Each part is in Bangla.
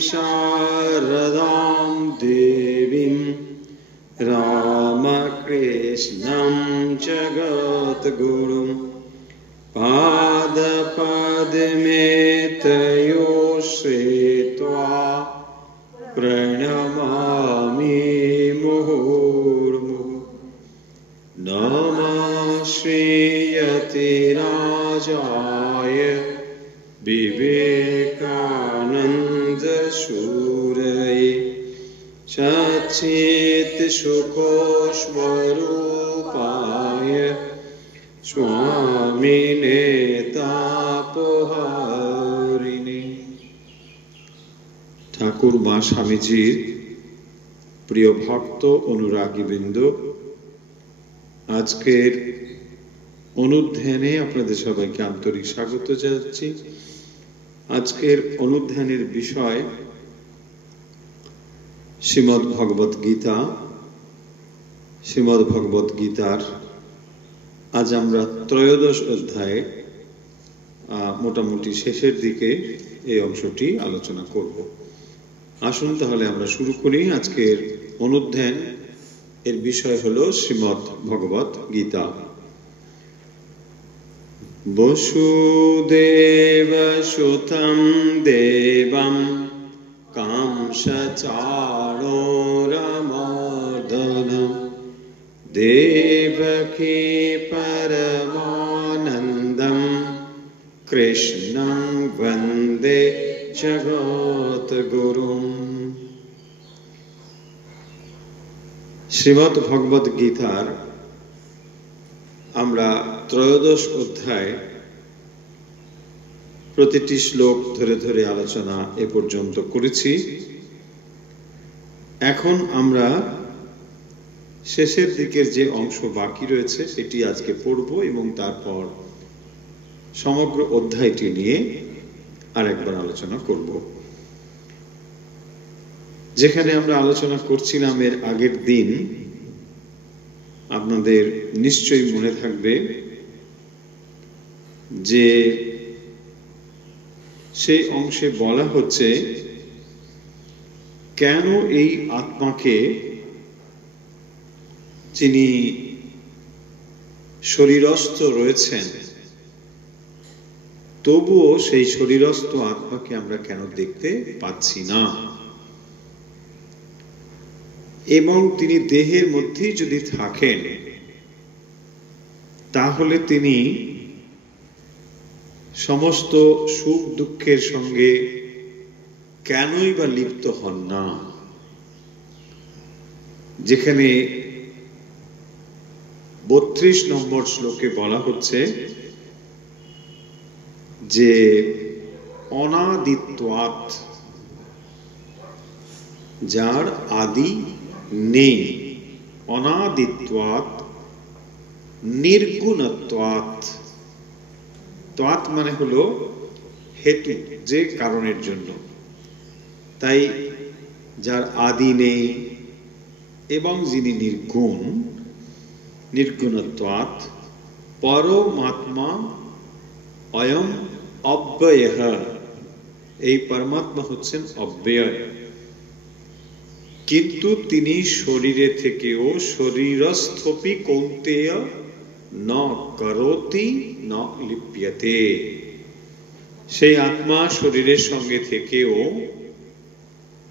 शारदां देवीं रामकृष्णं जगद्गुरुं पादपद्मे तयोः श्रित्वा प्रणमामि मुहुर्मुहुः। नमः श्रीयतिराजाय विवेकानन्दसूरये सच्चित्सुखस्वरूपाय स्वामिने तापहारिणे। ঠাকুর মা স্বামীজির প্রিয় ভক্ত অনুরাগীবৃন্দ, আজকের অনুধ্যানে আপনাদের সবাইকে আন্তরিক স্বাগত জানাচ্ছি। আজকের অনুধ্যানের বিষয় শ্রীমদ্ ভগবত গীতা। শ্রীমদ্ ভগবত গীতার আজ আমরা ত্রয়োদশ অধ্যায়ে মোটামুটি শেষের দিকে এই অংশটি আলোচনা করব। আসুন তাহলে আমরা শুরু করি। আজকের অনুধ্যান এর বিষয় হলো শ্রীমদ্ ভগবত গীতা। বসুদেব সুতং দেবং কংসচাণূরমর্দনম দেবকী পরমানন্দম কৃষ্ণং বন্দে জগদ্গুরুম। শ্রীমদ্ ভগবত গীতার আমরা ত্রয়োদশ অধ্যায় প্রতিটি শ্লোক ধরে ধরে আলোচনা এ পর্যন্ত করেছি। এখন আমরা শেষের দিকের যে অংশ বাকি রয়েছে সেটি আজকে পড়ব এবং তারপর সমগ্র অধ্যায়টি নিয়ে আরেকবার আলোচনা করব। যেখানে আমরা আলোচনা করছিলাম এর আগের দিন, আপনাদের নিশ্চয়ই মনে থাকবে যে সেই অংশে বলা হচ্ছে কেন এই আত্মাকে, যিনি শরীরস্থ রয়েছেন, তবুও সেই শরীরস্থ আত্মাকে আমরা কেন দেখতে পাচ্ছি না, এবং তিনি দেহের মধ্যেই যদি থাকেন তাহলে তিনি সমস্ত সুখ দুঃখের সঙ্গে কেনই বা লিপ্ত হন না। যেখানে 32 নম্বর শ্লোকে বলা হচ্ছে যে অনাদিত্বাৎ, যার আদি নেই, অনাদিত্বাৎ নির্গুণত্বাৎ, ত্বাৎ মানে হলো হেতু, যে কারণের জন্য, তাই যার আদি নেই এবং যিনি নির্গুণ, নির্গুণত্বাৎ পরমাত্মা অয়ম অব্যয়ঃ, এই পরমাত্মা হচ্ছেন অব্যয়, কিন্তু তিনি শরীরে থেকেও শরীরস্থপি কৌন্তেয় ন করোতি ন লিপ্যতে, সেই আত্মা শরীরের সঙ্গে থেকেও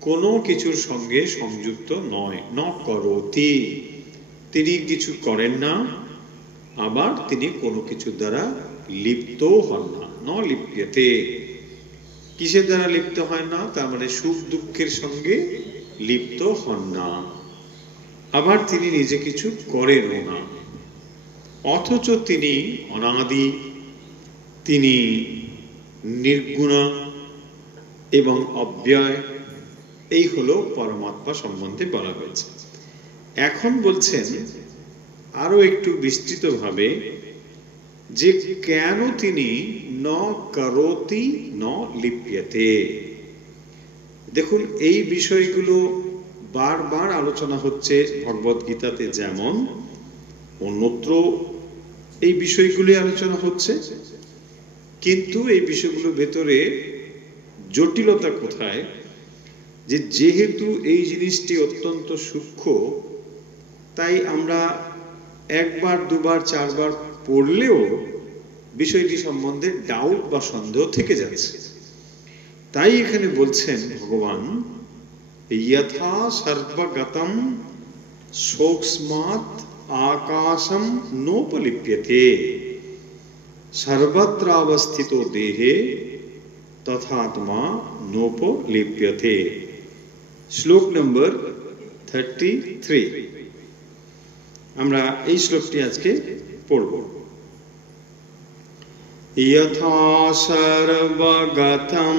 কোনো কিছুর সঙ্গে সংযুক্ত নয়। ন করোতি, তিনি কিছু করেন না, আবার তিনি কোনো কিছুর দ্বারা লিপ্ত হন না। ন লিপ্যতে, কিসের দ্বারা লিপ্ত হয় না? তার মানে সুখ দুঃখের সঙ্গে লিপ্ত হন না, আবার তিনি নিজে কিছু করেনও না। অথচ তিনি অনাদি, তিনি নির্গুণ এবং অব্যয়, এই হলো পরমাত্মা সম্বন্ধে বলা হয়েছে। এখন বলছেন আরো একটু বিস্তৃতভাবে যে কেন তিনি ন করোতি ন লিপ্যতে। দেখুন, এই বিষয়গুলো বারবার আলোচনা হচ্ছে ভগবত গীতাতে, যেমন অন্যত্র এই বিষয়গুলি আলোচনা হচ্ছে, কিন্তু এই বিষয়গুলোর ভেতরে জটিলতা কোথায় যে যেহেতু এই জিনিসটি অত্যন্ত সূক্ষ্ম, তাই আমরা একবার দুবার চারবার পড়লেও বিষয়টি সম্বন্ধে ডাউট বা সন্দেহ থেকে যাচ্ছে। তাই এখানে বলছেন ভগবান, যথা সর্বগতম সূক্ষ্মাৎ আকাশম নোপলিপ্যতে সর্বত্রাবস্থিত দেহে তথাত্মা নোপলিপ্যতে। শ্লোক নম্বর 33। আমরা এই শ্লোকটি আজকে পড়ব। যথা সর্বগতম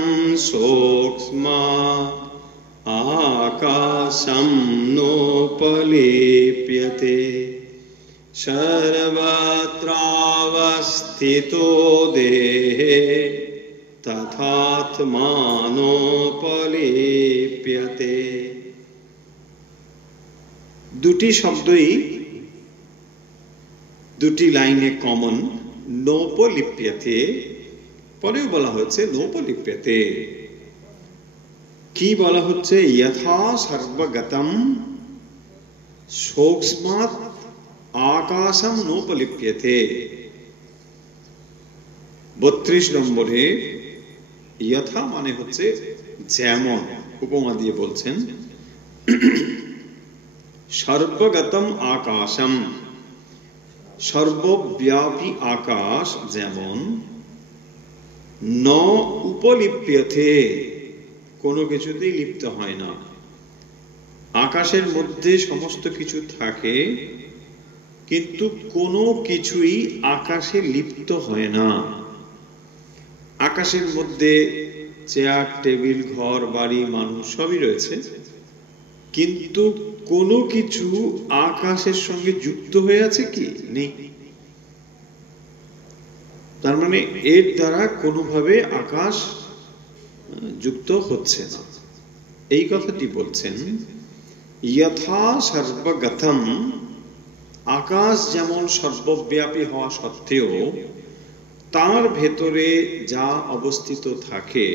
সূক্ষ্মাৎ আকাশম নোপলিপ্যতে সর্বত্রাবস্থিতো দেহে তথাত্মানোপলিপ্যতে। দুটি শব্দই দুটি লাইনে কমন। নোপলিপ্যতে পরেও বলা হচ্ছে নোপলিপ্যতে। কি বলা হচ্ছে? যথা সর্বগতম সূক্ষ্মাৎ আকাশম নোপলিপ্যতে। 32 নম্বরে যথা মানে হচ্ছে যেমন, উপমা দিয়ে বলছেন। সর্বগতম আকাশম, সর্বব্যাপী আকাশ যেমন, ন উপলিপ্যতে কোনো কিছুতেই লিপ্ত হয় না। আকাশের মধ্যে সমস্ত কিছু থাকে, কিন্তু কোনো কিছুই আকাশে লিপ্ত হয় না। আকাশের মধ্যে চেয়ার টেবিল ঘর বাড়ি মানুষ সবই রয়েছে, কিন্তু কোনো কিছু আকাশের সঙ্গে যুক্ত হয়ে আছে কি? নেই। তার মানে এর দ্বারা কোনোভাবে আকাশ যুক্ত হচ্ছে না, এই কথাটি বলছেন। যথা সর্বগতম, আকাশ যেমন সর্বব্যাপী হওয়া সত্ত্বেও তার ভেতরে যা অবস্থিত থাকে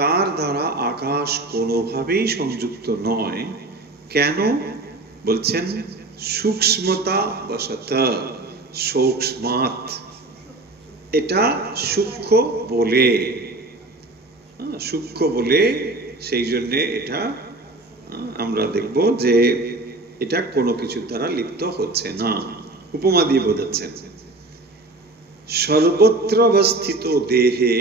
তার দ্বারা আকাশ কোনোভাবেই সংযুক্ত নয়। কেন? বলছেন সূক্ষ্মতা বশত, সূক্ষ্মাৎ, এটা সূক্ষ্ম বলে, সূক্ষ্ম বলে সেই জন্য এটা আমরা দেখব যে এটা কোনো কিছুর দ্বারা লিপ্ত হচ্ছে না। উপমা দিয়ে বোঝাচ্ছেন। সর্বত্র অবস্থিত দেহে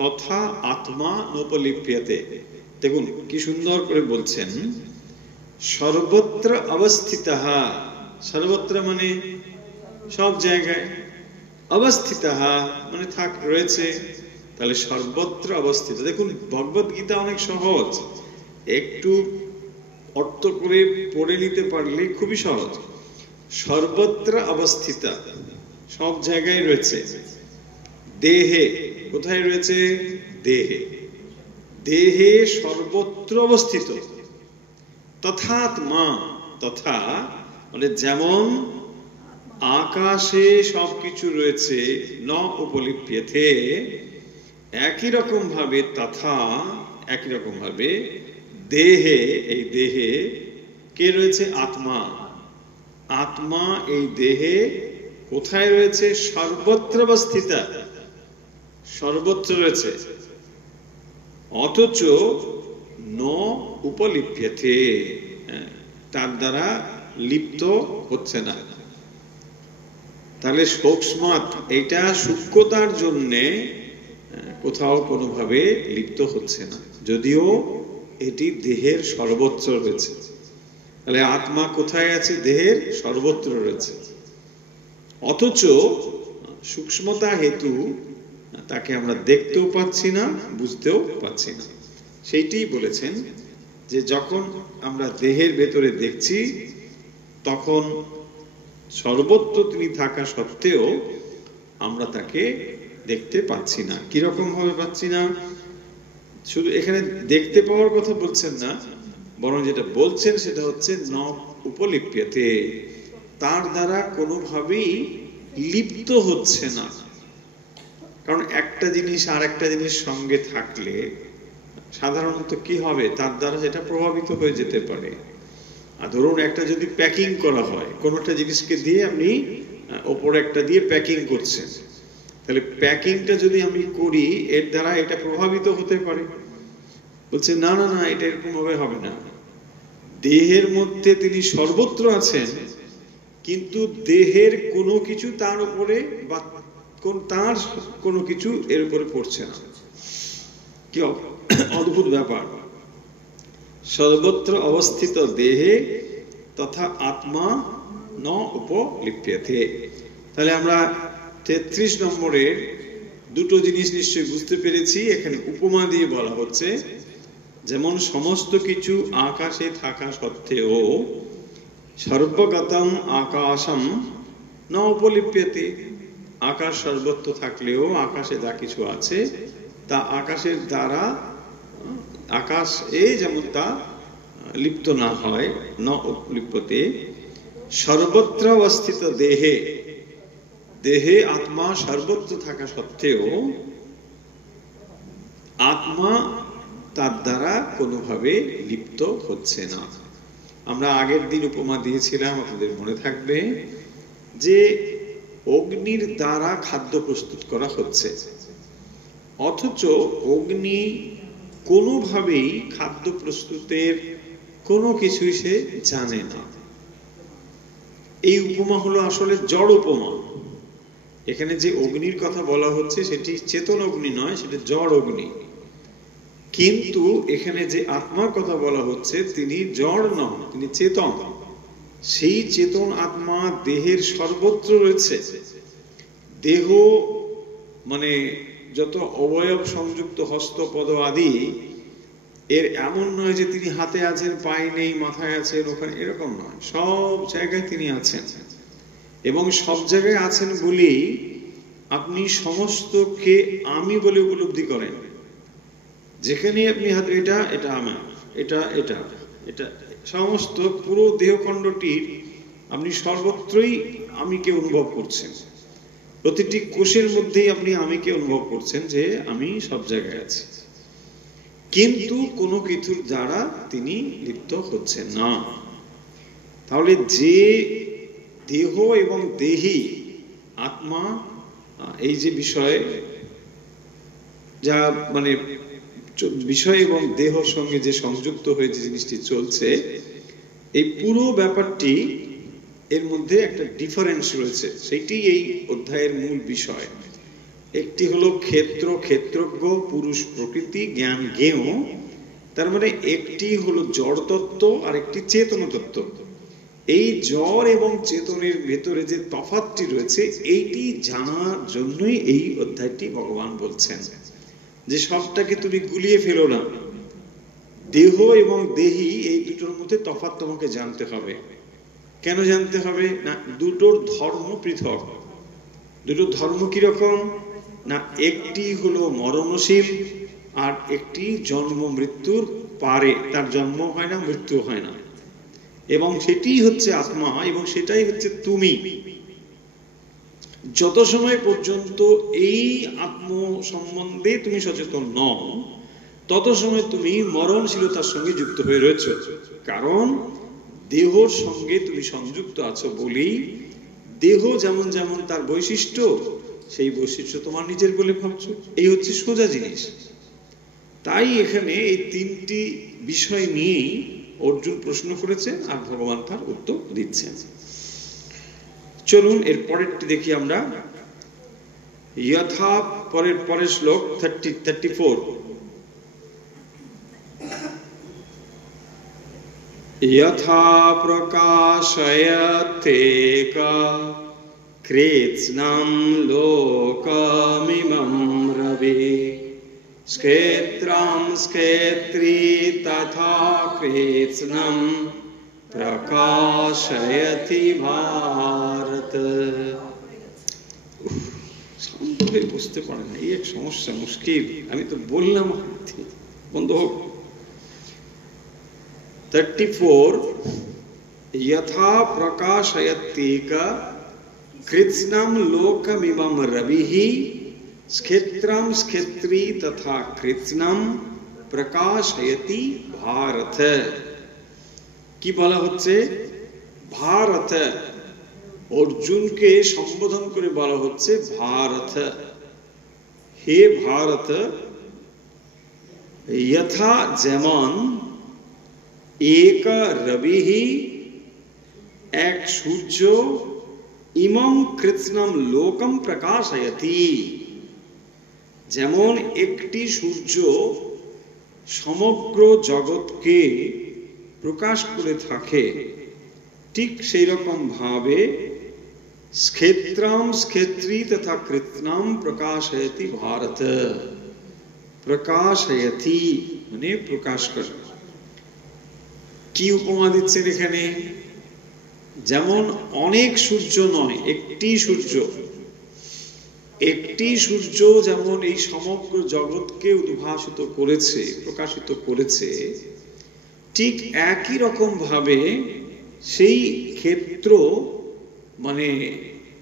তথা আত্মা নোপলিপ্যতে। দেখুন কি সুন্দর করে বলছেন, সর্বত্র অবস্থিতঃ। সর্বত্র মানে সব জায়গায়, অবস্থিতঃ মানে রয়েছে। তাহলে সর্বত্র অবস্থিত। দেখুন ভগবদ গীতা অনেক সহজ, একটু অর্থ করে পড়ে নিতে পারলে খুবই সহজ। সর্বত্র অবস্থিত, সব জায়গায় রয়েছে। দেহে, কোথায় রয়েছে? দেহে। দেহে সর্বত্র অবস্থিত। তথাত্মা, তথা মানে যেমন আকাশে সবকিছু রয়েছে, ন উপলিপ্যতে, একই রকম ভাবে তথা, একই রকম ভাবে দেহে, এই দেহে কে রয়েছে? আত্মা। আত্মা এই দেহে কোথায় রয়েছে? সর্বত্র অবস্থিত, সর্বত্র রয়েছে, অথচ ন উপলিপ্যতে, তার দ্বারা লিপ্ত হচ্ছে না। তাহলে সূক্ষ্মাৎ, এটা সূক্ষ্মতার জন্যে কোথাও কোনোভাবে লিপ্ত হচ্ছে না, যদিও এটি দেহের সর্বত্র রয়েছে। তাহলে আত্মা কোথায় আছে? দেহের সর্বত্র রয়েছে, অথচ সূক্ষ্মতা হেতু তাকে আমরা দেখতেও পাচ্ছি না, বুঝতেও পাচ্ছি না। সেইটাই বলেছেন যে যখন আমরা দেহের ভেতরে দেখছি তখন সর্বত্র তিনি থাকা সত্ত্বেও আমরা তাকে দেখতে পাচ্ছি না। কিরকম ভাবে পাচ্ছি না? শুধু এখানে দেখতে পাওয়ার কথা বলছেন না, বরং যেটা বলছেন সেটা হচ্ছে ন উপলিপ্যতে, তার দ্বারা কোনোভাবেই লিপ্ত হচ্ছে না। কারণ একটা জিনিস আর একটা জিনিস সঙ্গে থাকলে সাধারণত কি হবে, তার দ্বারা সেটা প্রভাবিত হয়ে যেতে পারে। আর ধরুন একটা যদি প্যাকিং করা হয়, কোনোটা জিনিসকে দিয়ে আপনি ওপরে একটা দিয়ে প্যাকিং করছেন, তাহলে প্যাকিংটা যদি আমি করি এর দ্বারা এটা প্রভাবিত হতে পারে। বলছে না না না, এটা এরকম ভাবে হবে না। দেহের মধ্যে তিনি সর্বত্র আছেন, কিন্তু দেহের কোনো কিছু তার উপরে বা তার কোনো কিছু এর উপরে পড়ছে না। কি অদ্ভুত ব্যাপার! সর্বত্র অবস্থিত দেহে তথা আত্মা ন উপলিপ্যতে। তাহলে আমরা 33 নম্বরের দুটো জিনিস নিশ্চয়ই বুঝতে পেরেছি। এখানে উপমা দিয়ে বলা হচ্ছে, যেমন সমস্ত কিছু আকাশে থাকা সত্ত্বেও সর্বগতম আকাশম ন উপলিপ্যতে। আকাশ সর্বত্র থাকলেও আকাশে যা কিছু আছে তা আকাশের দ্বারা আকাশ যেমন তা লিপ্ত না হয়, ন উপলিপ্যতে। সর্বত্র অবস্থিত দেহে, দেহে আত্মা সর্বত্র থাকা সত্ত্বেও আত্মা তার দ্বারা কোনোভাবে লিপ্ত হচ্ছে না। আমরা আগের দিন উপমা দিয়েছিলাম, আপনাদের মনে থাকবে, যে অগ্নির দ্বারা খাদ্য প্রস্তুত করা হচ্ছে, অথচ অগ্নি কোনোভাবেই খাদ্য প্রস্তুতের কোনো কিছুই সে জানে না। এই উপমা হলো আসলে জড় উপমা। এখানে যে অগ্নির কথা বলা হচ্ছে সেটি চেতন অগ্নি নয়, সেটা জড় অগ্নি। কিন্তু এখানে যে আত্মার কথা বলা হচ্ছে তিনি জড় নন, তিনি চেতন। সেই চেতন আত্মা দেহের সর্বত্র রয়েছে। দেহ মানে যত অবয়ব সংযুক্ত হস্ত পদ আদি, এর এমন নয় যে তিনি হাতে আছেন, পায়ে নেই, মাথায় আছেন, ওখানে, এরকম নয়। সব জায়গায় তিনি আছেন, এবং সব জায়গায় আছেন বলেই আপনি সমস্তকে আমি বলে উপলব্ধি করেন। যেখানে আপনি হাতে, এটা এটা আমার, এটা এটা এটা, সমস্ত পুরো দেহখণ্ডটির আপনি সর্বত্রই আমিকে অনুভব করছেন। প্রতিটি কোষের মধ্যেই আপনি আমিকে অনুভব করছেন যে আমি সব জায়গায় আছি, কিন্তু কোনো কিছুর দ্বারা তিনি লিপ্ত হচ্ছেন না। তাহলে যে দেহ এবং দেহি আত্মা, এই যে বিষয়, যা মানে বিষয় এবং দেহর সঙ্গে যে সংযুক্ত হয়ে যে জিনিসটি চলছে, এই পুরো ব্যাপারটি এর মধ্যে একটা ডিফারেন্স রয়েছে। সেটি এই অধ্যায়ের মূল বিষয়। একটি হলো ক্ষেত্র, ক্ষেত্রজ্ঞ, পুরুষ, প্রকৃতি, জ্ঞান, জ্ঞেয়। তার মানে একটি হলো জড় তত্ত্ব আর একটি চেতন তত্ত্ব। এই জড় এবং চেতনের ভেতরে যে তফাৎটি রয়েছে, এইটি জানার জন্যই এই অধ্যায়টি ভগবান বলছেন যে সবটাকে তুমি গুলিয়ে ফেলো না। দেহ এবং দেহি এই দুটোর মধ্যে তফাৎ তোমাকে জানতে হবে। কেন জানতে হবে? না, দুটোর ধর্ম পৃথক। দুটো ধর্ম কিরকম না, একটি হলো মরণশীল আর একটি জন্ম মৃত্যুর পারে, তার জন্ম হয় না, মৃত্যু হয় না, এবং সেটি হচ্ছে আত্মা, এবং সেটাই হচ্ছে তুমি। যত সময় পর্যন্ত এই আত্ম সম্বন্ধে তুমি সচেতন নও, তত সময় তুমি মরণশীলতার সঙ্গে যুক্ত হয়ে রয়েছ। কারণ দেহর সঙ্গে তুমি সংযুক্ত আছো বলেই দেহ যেমন যেমন তার বৈশিষ্ট্য, সেই বৈশিষ্ট্য তোমার নিজের বলে ভাবছো। এই হচ্ছে সোজা জিনিস। তাই এখানে এই তিনটি বিষয় নিয়েই অর্জুন প্রশ্ন করেছে, আর ভগবান তার উত্তর দিচ্ছেন। চলুন এর পরেরটি দেখি আমরা। যথা, পরের শ্লোক 34। यथा प्रकाशयत्येका कृत्स्नं लोकमिमं रविः क्षेत्रं क्षेत्री तथा कृत्स्नं प्रकाशयति भारत। শান্ত হয়ে বুঝতে পারে না, এই এক সমস্যা, মুশকিল। আমি তো বললাম বন্ধ হোক। 34 यथा प्रकाशयत्येका कृत्स्नं लोकमिमं रविः क्षेत्रं क्षेत्री तथा कृत्स्नं প্রকাশয়তি ভারত। কি বলা হচ্ছে? ভারত। অর্জুনকে সম্বোধন করে বলা হচ্ছে ভারত। হে ভারত, यथा যেমন এক রবিহি এক সূর্য ইমম কৃৎস্নম লোকম প্রকাশয়তি, যেমন একটি সূর্য সমগ্র জগৎকে প্রকাশ করে থাকে, ঠিক সেই রকম ভাবে ক্ষেত্রাম ক্ষেত্রী তথা কৃৎস্নম প্রকাশয়তি ভারত। প্রকাশয়তি মানে প্রকাশ করে। কি উপমা দিচ্ছেন এখানে? যেমন অনেক সূর্য নয়, একটি সূর্য। একটি সূর্য যেমন এই সমগ্র জগৎকে উদ্ভাসিত করেছে, প্রকাশিত করেছে, ঠিক একই রকম ভাবে সেই ক্ষেত্র, মানে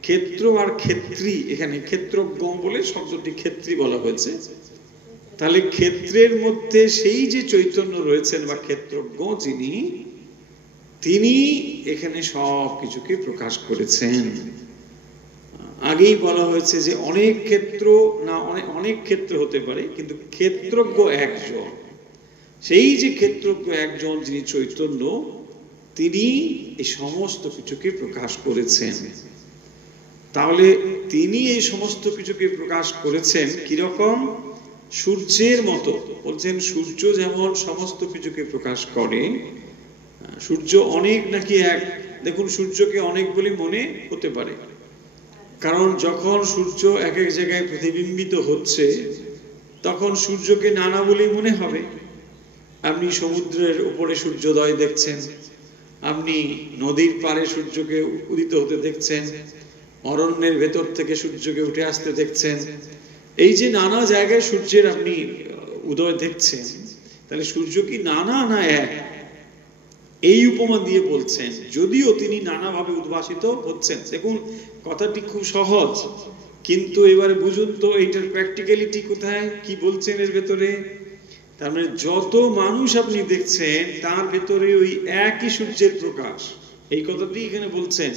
ক্ষেত্র আর ক্ষেত্রী, এখানে ক্ষেত্রজ্ঞ বলে শব্দটি ক্ষেত্রী বলা হয়েছে। তাহলে ক্ষেত্রের মধ্যে সেই যে চৈতন্য রয়েছেন বা ক্ষেত্রজ্ঞ যিনি, তিনি এখানে সব কিছুকে প্রকাশ করেছেন। আগেই বলা হয়েছে যে অনেক ক্ষেত্র না, অনেক ক্ষেত্র হতে পারে, কিন্তু ক্ষেত্রজ্ঞ একজন। সেই যে ক্ষেত্রজ্ঞ একজন যিনি চৈতন্য, তিনি এই সমস্ত কিছুকে প্রকাশ করেছেন। তাহলে তিনি এই সমস্ত কিছুকে প্রকাশ করেছেন কিরকম? সূর্যের মতো। বলছেন সূর্য যেমন সমস্ত কিছুকে প্রকাশ করে, সূর্য অনেক নাকি এক? দেখুন, সূর্যকে অনেক বলে মনে হতে পারে, কারণ যখন সূর্য এক এক জায়গায় প্রতিবিম্বিত হচ্ছে তখন সূর্যকে নানা বলেই মনে হবে। আপনি সমুদ্রের উপরে সূর্যোদয় দেখছেন, আপনি নদীর পাড়ে সূর্যকে উদিত হতে দেখছেন, অরণ্যের ভেতর থেকে সূর্যকে উঠে আসতে দেখছেন। এই যে নানা জায়গায় সূর্যের আপনি উদয় দেখছেন, তাহলে সূর্য কি নানা না এক? এই উপমা দিয়ে বলছেন, যদিও তিনি নানাভাবে উদ্ভাসিত হচ্ছেন। দেখুন, কথাটি খুব সহজ, কিন্তু এবারে বুঝুন তো এইটার প্র্যাকটিক্যালিটি কোথায়, কি বলছেন এর ভেতরে। তার মানে যত মানুষ আপনি দেখছেন তার ভেতরে ওই একই সূর্যের প্রকাশ, এই কথাটি এখানে বলছেন।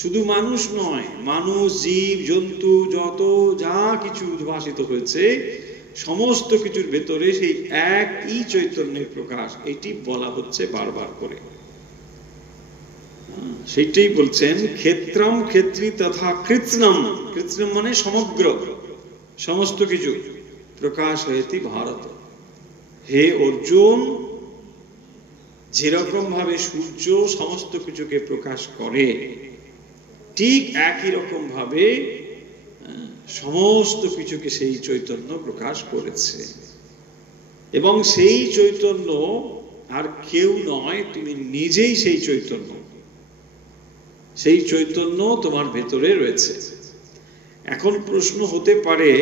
শুধু মানুষ নয়, মানুষ, জীব জন্তু, যত যা কিছু উদ্ভাসিত হয়েছে সমস্ত কিছুর ভেতরে সেই একই চৈতন্যের প্রকাশ, এটি বলা হচ্ছে বারবার করে। সেইটাই বলছেন, ক্ষেত্রম ক্ষেত্রী তথা কৃৎস্নম। কৃৎস্নম মানে সমগ্র, সমস্ত কিছু প্রকাশ হয়েতি ভারত। হে অর্জুন, যেরকম ভাবে সূর্য সমস্ত কিছুকে প্রকাশ করে, ঠিক একই রকম ভাবে সমস্ত কিছুকে সেই চৈতন্য প্রকাশ করেছে। এবং সেই চৈতন্য আর কেউ নয়, তুমি নিজেই সেই চৈতন্য। সেই চৈতন্য তোমার ভেতরে রয়েছে। এখন প্রশ্ন হতে পারে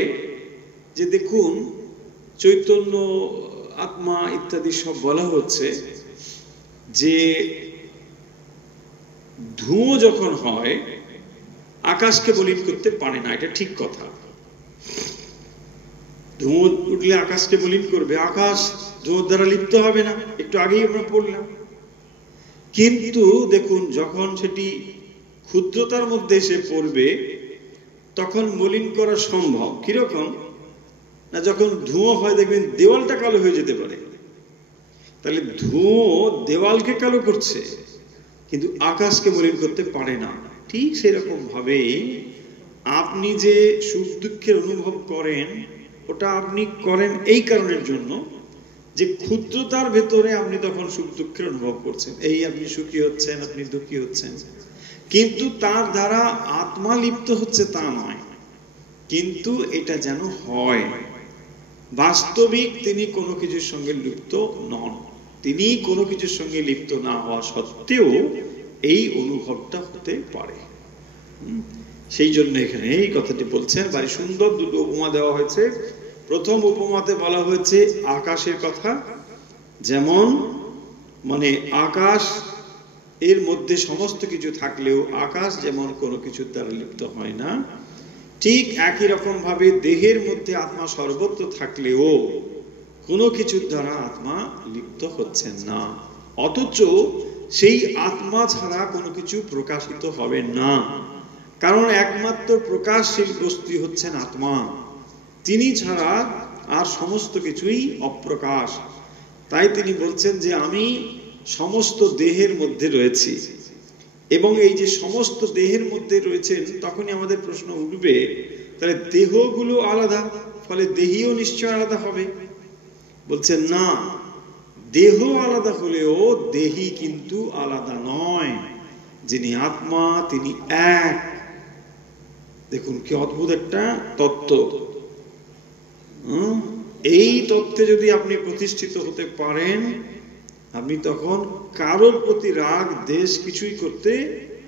যে দেখুন, চৈতন্য, আত্মা ইত্যাদি সব বলা হচ্ছে, যে ধুঁয়ো যখন হয় আকাশকে মলিন করতে পারে না, এটা ঠিক কথা। ধুঁয়ো উঠলে আকাশকে মলিন করবে, আকাশ ধুঁয়োর দ্বারা লিপ্ত হবে না, একটু আগেই আমরা পড়লাম। কিন্তু দেখুন, যখন সেটি ক্ষুদ্রতার মধ্যে এসে পড়বে তখন মলিন করা সম্ভব। কিরকম না, যখন ধুঁয়ো হয় দেখবেন দেওয়ালটা কালো হয়ে যেতে পারে, তাহলে ধুঁয়ো দেওয়ালকে কালো করছে কিন্তু আকাশকে মলিন করতে পারে না। ঠিক সেরকম ভাবে আপনি যে সুখ দুঃখের অনুভব করেন, ওটা আপনি করেন এই কারণের জন্য যে ক্ষুদ্রতার ভেতরে আপনি তখন সুখ দুঃখের অনুভব করছেন। এই আপনি সুখী হচ্ছেন, আপনি দুঃখী হচ্ছেন, কিন্তু তার দ্বারা আত্মা লিপ্ত হচ্ছে তা নয়। কিন্তু এটা যেন হয়, বাস্তবিক তিনি কোনো কিছুর সঙ্গে লিপ্ত নন। তিনি কোনো কিছুর সঙ্গে লিপ্ত না হওয়া সত্ত্বেও এই অনুভবটা হতে পারে। সেই জন্য এখানে এই কথাটি বলছেন। ভারী সুন্দর দুটো উপমা দেওয়া হয়েছে। প্রথম উপমাতে বলা হয়েছে আকাশের কথা, যেমন মানে আকাশ এর মধ্যে সমস্ত কিছু থাকলেও আকাশ যেমন কোনো কিছুর দ্বারা লিপ্ত হয় না, ঠিক একই রকম ভাবে দেহের মধ্যে আত্মা সর্বত্র থাকলেও কোনো কিছুর দ্বারা আত্মা লিপ্ত হচ্ছেন না, অথচ সেই আত্মা ছাড়া কোনো কিছু প্রকাশিত হবে না, কারণ একমাত্র প্রকাশশীল বস্তু হচ্ছেন আত্মা, তিনি ছাড়া আর সমস্ত কিছুই অপ্রকাশ। তাই তিনি বলছেন যে আমি সমস্ত দেহের মধ্যে রয়েছি, এবং এই যে সমস্ত দেহের মধ্যে রয়েছেন, তখনই আমাদের প্রশ্ন উঠবে তাহলে দেহগুলো আলাদা, ফলে দেহিও নিশ্চয় আলাদা হবে। বলছেন না, দেহ আলাদা হলেও দেহি কিন্তু আলাদা নয়, যিনি আত্মা তিনি এক। দেখুন কি অদ্ভুত একটা তত্ত্ব। এই তত্ত্বে যদি আপনি প্রতিষ্ঠিত হতে পারেন, আপনি তখন কারোর প্রতি রাগ দেশ কিছুই করতে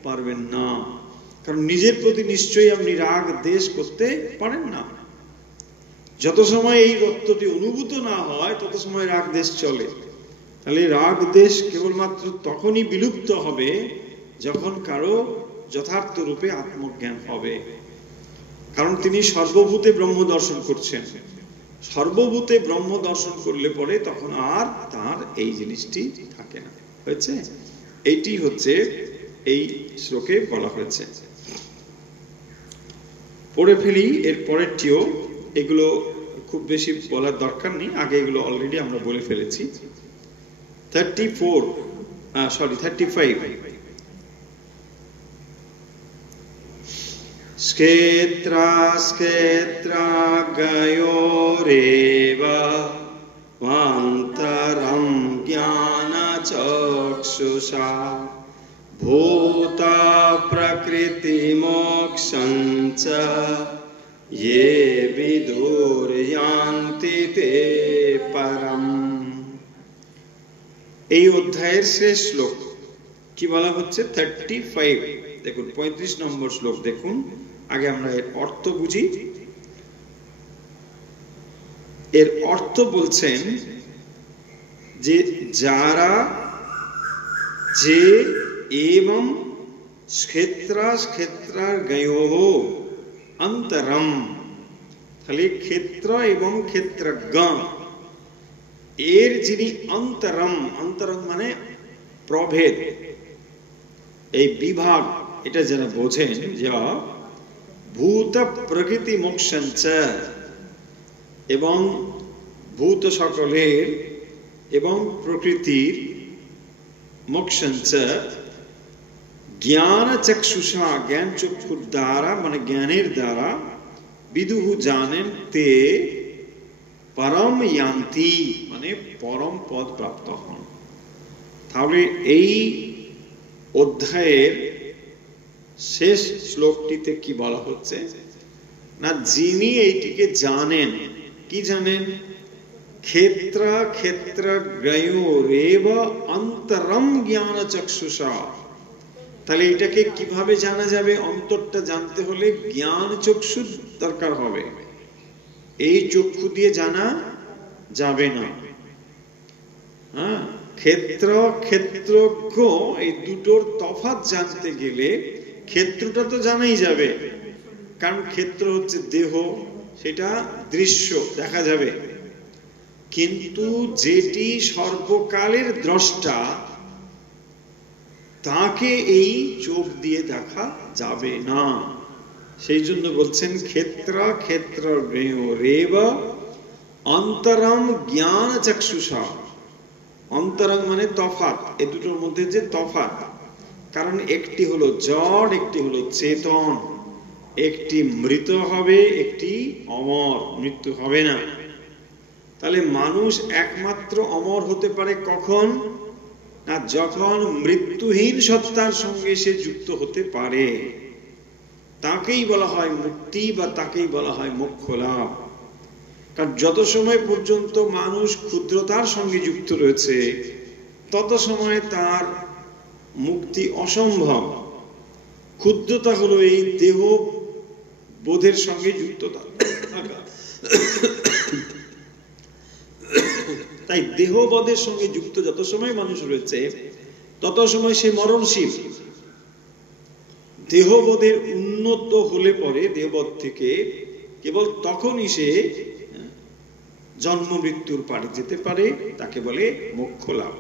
পারবেন না, কারণ নিজের প্রতি নিশ্চয়ই আপনি রাগ দেশ করতে পারেন না। যত সময় এই তত্ত্বটি অনুভূত না হয় তত সময় রাগ দেশ চলে। তাহলে রাগ দেশ কেবলমাত্র তখনই বিলুপ্ত হবে যখন কারো যথার্থ রূপে আত্মজ্ঞান হবে, কারণ তিনি সর্বভূতে ব্রহ্ম দর্শন করছেন। সর্বভূতে ব্রহ্ম দর্শন করলে পরে তখন আর তার এই জিনিসটি থাকে না। হয়েছে? এইটি হচ্ছে এই শ্লোকে বলা হয়েছে। পড়ে ফেলি এর পরেরটিও, এগুলো খুব বেশি বলার দরকার নেই, আগে এগুলো অলরেডি আমরা বলে ফেলেছি। 35 স্কেত্রাস্কেত্রাগয়োরেব অন্তরং জ্ঞানচক্ষুষা ভূত প্রকৃতি মোক্ষং চ ये विदुर्यान्ति ते परम। এই অধ্যায়ের শেষ শ্লোক কি বলা হচ্ছে? 35। দেখুন 35 নম্বর শ্লোক দেখুন। আগে আমরা এর অর্থ বুঝি। এর অর্থ বলছেন যে যারা যে এবং ক্ষেত্রাস্ক্ষেত্রাগয়োঃ অন্তরম, তাহলে ক্ষেত্র এবং ক্ষেত্রজ্ঞ এর যিনি অন্তরম, অন্তরম মানে প্রভেদ, এই বিভাগ, এটা যারা বোঝেন যা ভূত প্রকৃতি মোক্ষং চ, এবং ভূত সকলের এবং প্রকৃতির মোক্ষং চ জ্ঞান চক্ষুষা, জ্ঞান চক্ষুর দ্বারা মানে জ্ঞানের দ্বারা বিদুহু জানেন তে পরম ইয়ান্তি মানে পরম পদ প্রাপ্ত হন। তাহলে এই অধ্যায়ের শেষ শ্লোকটিতে কি বলা হচ্ছে না, যিনি এইটিকে জানেন, কি জানেন? ক্ষেত্র ক্ষেত্রজ্ঞয়োরেব অন্তরম জ্ঞান চক্ষুষা। তাহলে এটাকে কিভাবে জানা যাবে? অন্তরটা জানতে হলে জ্ঞান চক্ষু দরকার হবে, এই চক্ষু দিয়ে জানা যাবে না। ক্ষেত্র ক্ষেত্রজ্ঞ এই দুটোর তফাৎ জানতে গেলে ক্ষেত্রটা তো জানাই যাবে, কারণ ক্ষেত্র হচ্ছে দেহ, সেটা দৃশ্য দেখা যাবে, কিন্তু যেটি সর্বকালের দ্রষ্টা তাকে এই চোখ দিয়ে দেখা যাবে না। সেই জন্য বলছেন ক্ষেত্র ক্ষেত্রজ্ঞয়োরেব অন্তরম জ্ঞান চক্ষুষা। অন্তরম মানে তফাৎ, এ দুটোর মধ্যে যে তফাৎ, কারণ একটি হলো জড়, একটি হলো চেতন, একটি মৃত হবে, একটি অমর, মৃত্যু হবে না। তাহলে মানুষ একমাত্র অমর হতে পারে কখন? না, যখন মৃত্যুহীন সত্তার সঙ্গে সে যুক্ত হতে পারে, তাকেই বলা হয় মুক্তি বা তাকেই বলা হয় মোক্ষ লাভ। কারণ যত সময় পর্যন্ত মানুষ ক্ষুদ্রতার সঙ্গে যুক্ত রয়েছে তত সময় তার মুক্তি অসম্ভব। ক্ষুদ্রতা হলো এই দেহ বোধের সঙ্গে যুক্ত থাকা। তাই দেহবোধের সঙ্গে যুক্ত যত সময় মানুষ রয়েছে তত সময় সে মরণশীল। দেহবোধের উন্নত হলে পরে দেহবোধ থেকে কেবল তখনই সে জন্ম মৃত্যুর পারে যেতে পারে, তাকে বলে মোক্ষ লাভ।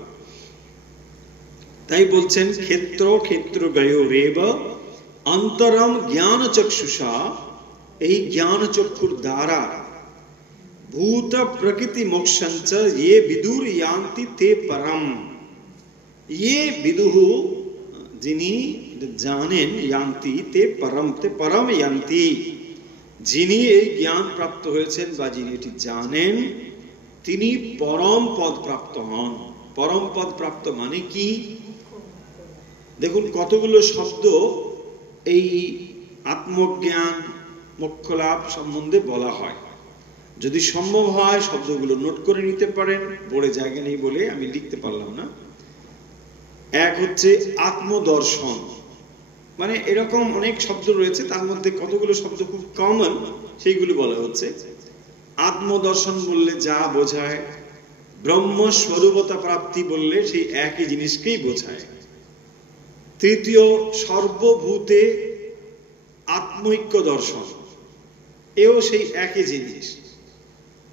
তাই বলছেন ক্ষেত্র ক্ষেত্রজ্ঞয়োরেব অন্তরম জ্ঞান চক্ষুষা, এই জ্ঞান চক্ষুর দ্বারা ভূত প্রকৃতি মোক্ষঞ্চ ये विदुर यान्ति ते परम, ये विदुः যিনি জানেন, यान्ति ते परम यान्ति, যিনি এই জ্ঞান প্রাপ্ত হয়েছেন বা যিনি এটি জানেন তিনি পরম পদ প্রাপ্ত হন। পরম পদ প্রাপ্ত মানে কি? দেখুন কতগুলো শব্দ এই আত্মজ্ঞান মোক্ষ লাভ সম্বন্ধে বলা হয়। যদি সম্ভব হয় শব্দগুলো নোট করে নিতে পারেন, বোর্ডে জায়গা নেই বলে আমি লিখতে পারলাম না। এক হচ্ছে আত্মদর্শন, মানে এরকম অনেক শব্দ রয়েছে, তার মধ্যে কতগুলো শব্দ খুব কমন, সেইগুলো বলা হচ্ছে। আত্মদর্শন বললে যা বোঝায়, ব্রহ্মস্বরূপতা প্রাপ্তি বললে সেই একই জিনিসকেই বোঝায়। তৃতীয় সর্বভূতে আত্মৈক্য দর্শন, এও সেই একই জিনিস।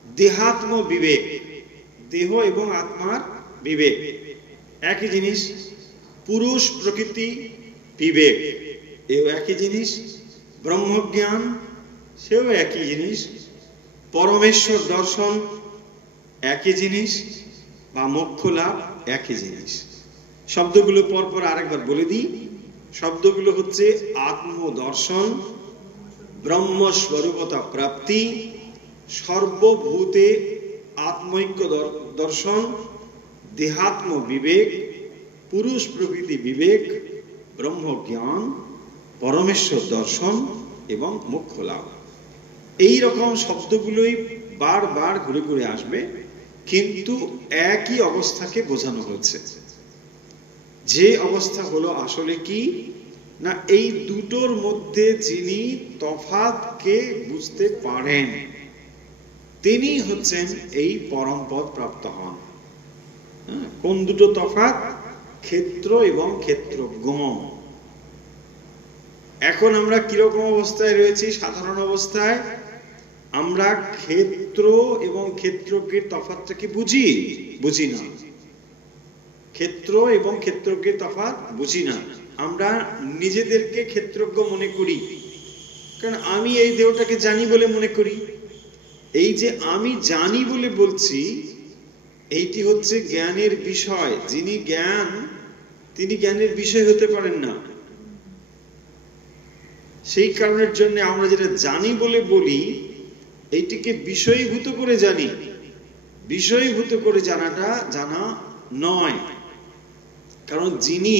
দেহাত্ম বিবেক, দেহ এবং আত্মার বিবেক একই জিনিস। পুরুষ প্রকৃতি বিবেক, এও একই জিনিস। ব্রহ্মজ্ঞান, সেও একই জিনিস। পরমেশ্বর দর্শন একই জিনিস, বা মোক্ষ লাভ একই জিনিস। শব্দগুলো পরপর আরেকবার বলে দিই। শব্দগুলো হচ্ছে আত্মদর্শন, ব্রহ্মস্বরূপতা প্রাপ্তি, সর্বভূতে আত্মৈক্য দর্শন, দেহাত্ম বিবেক, পুরুষ প্রকৃতি বিবেক, ব্রহ্মজ্ঞান, পরমেশ্বর দর্শন এবং মোক্ষ লাভ। এই রকম শব্দগুলোই বারবার ঘুরে ঘুরে আসবে, কিন্তু একই অবস্থাকে বোঝানো হচ্ছে। যে অবস্থা হলো আসলে কি না, এই দুটোর মধ্যে যিনি তফাৎকে বুঝতে পারেন তিনি হচ্ছেন এই পরম পদ প্রাপ্ত হন। কোন দুটো তফাৎ? ক্ষেত্র এবং ক্ষেত্রজ্ঞ। এখন আমরা কিরকম অবস্থায় রয়েছি? সাধারণ অবস্থায় আমরা ক্ষেত্র এবং ক্ষেত্রজ্ঞের তফাৎটাকে বুঝি না। ক্ষেত্র এবং ক্ষেত্রজ্ঞের তফাৎ বুঝি না। আমরা নিজেদেরকে ক্ষেত্রজ্ঞ মনে করি, কারণ আমি এই দেহটাকে জানি বলে মনে করি। এই যে আমি জানি বলে বলছি, এইটি হচ্ছে জ্ঞানের বিষয়। যিনি জ্ঞান, তিনি জ্ঞানের বিষয় হতে পারেন না। সেই কারণের জন্য আমরা যেটা জানি বলে বলি, এইটিকে বিষয়ীভূত করে জানি। বিষয়ীভূত করে জানাটা জানা নয়, কারণ যিনি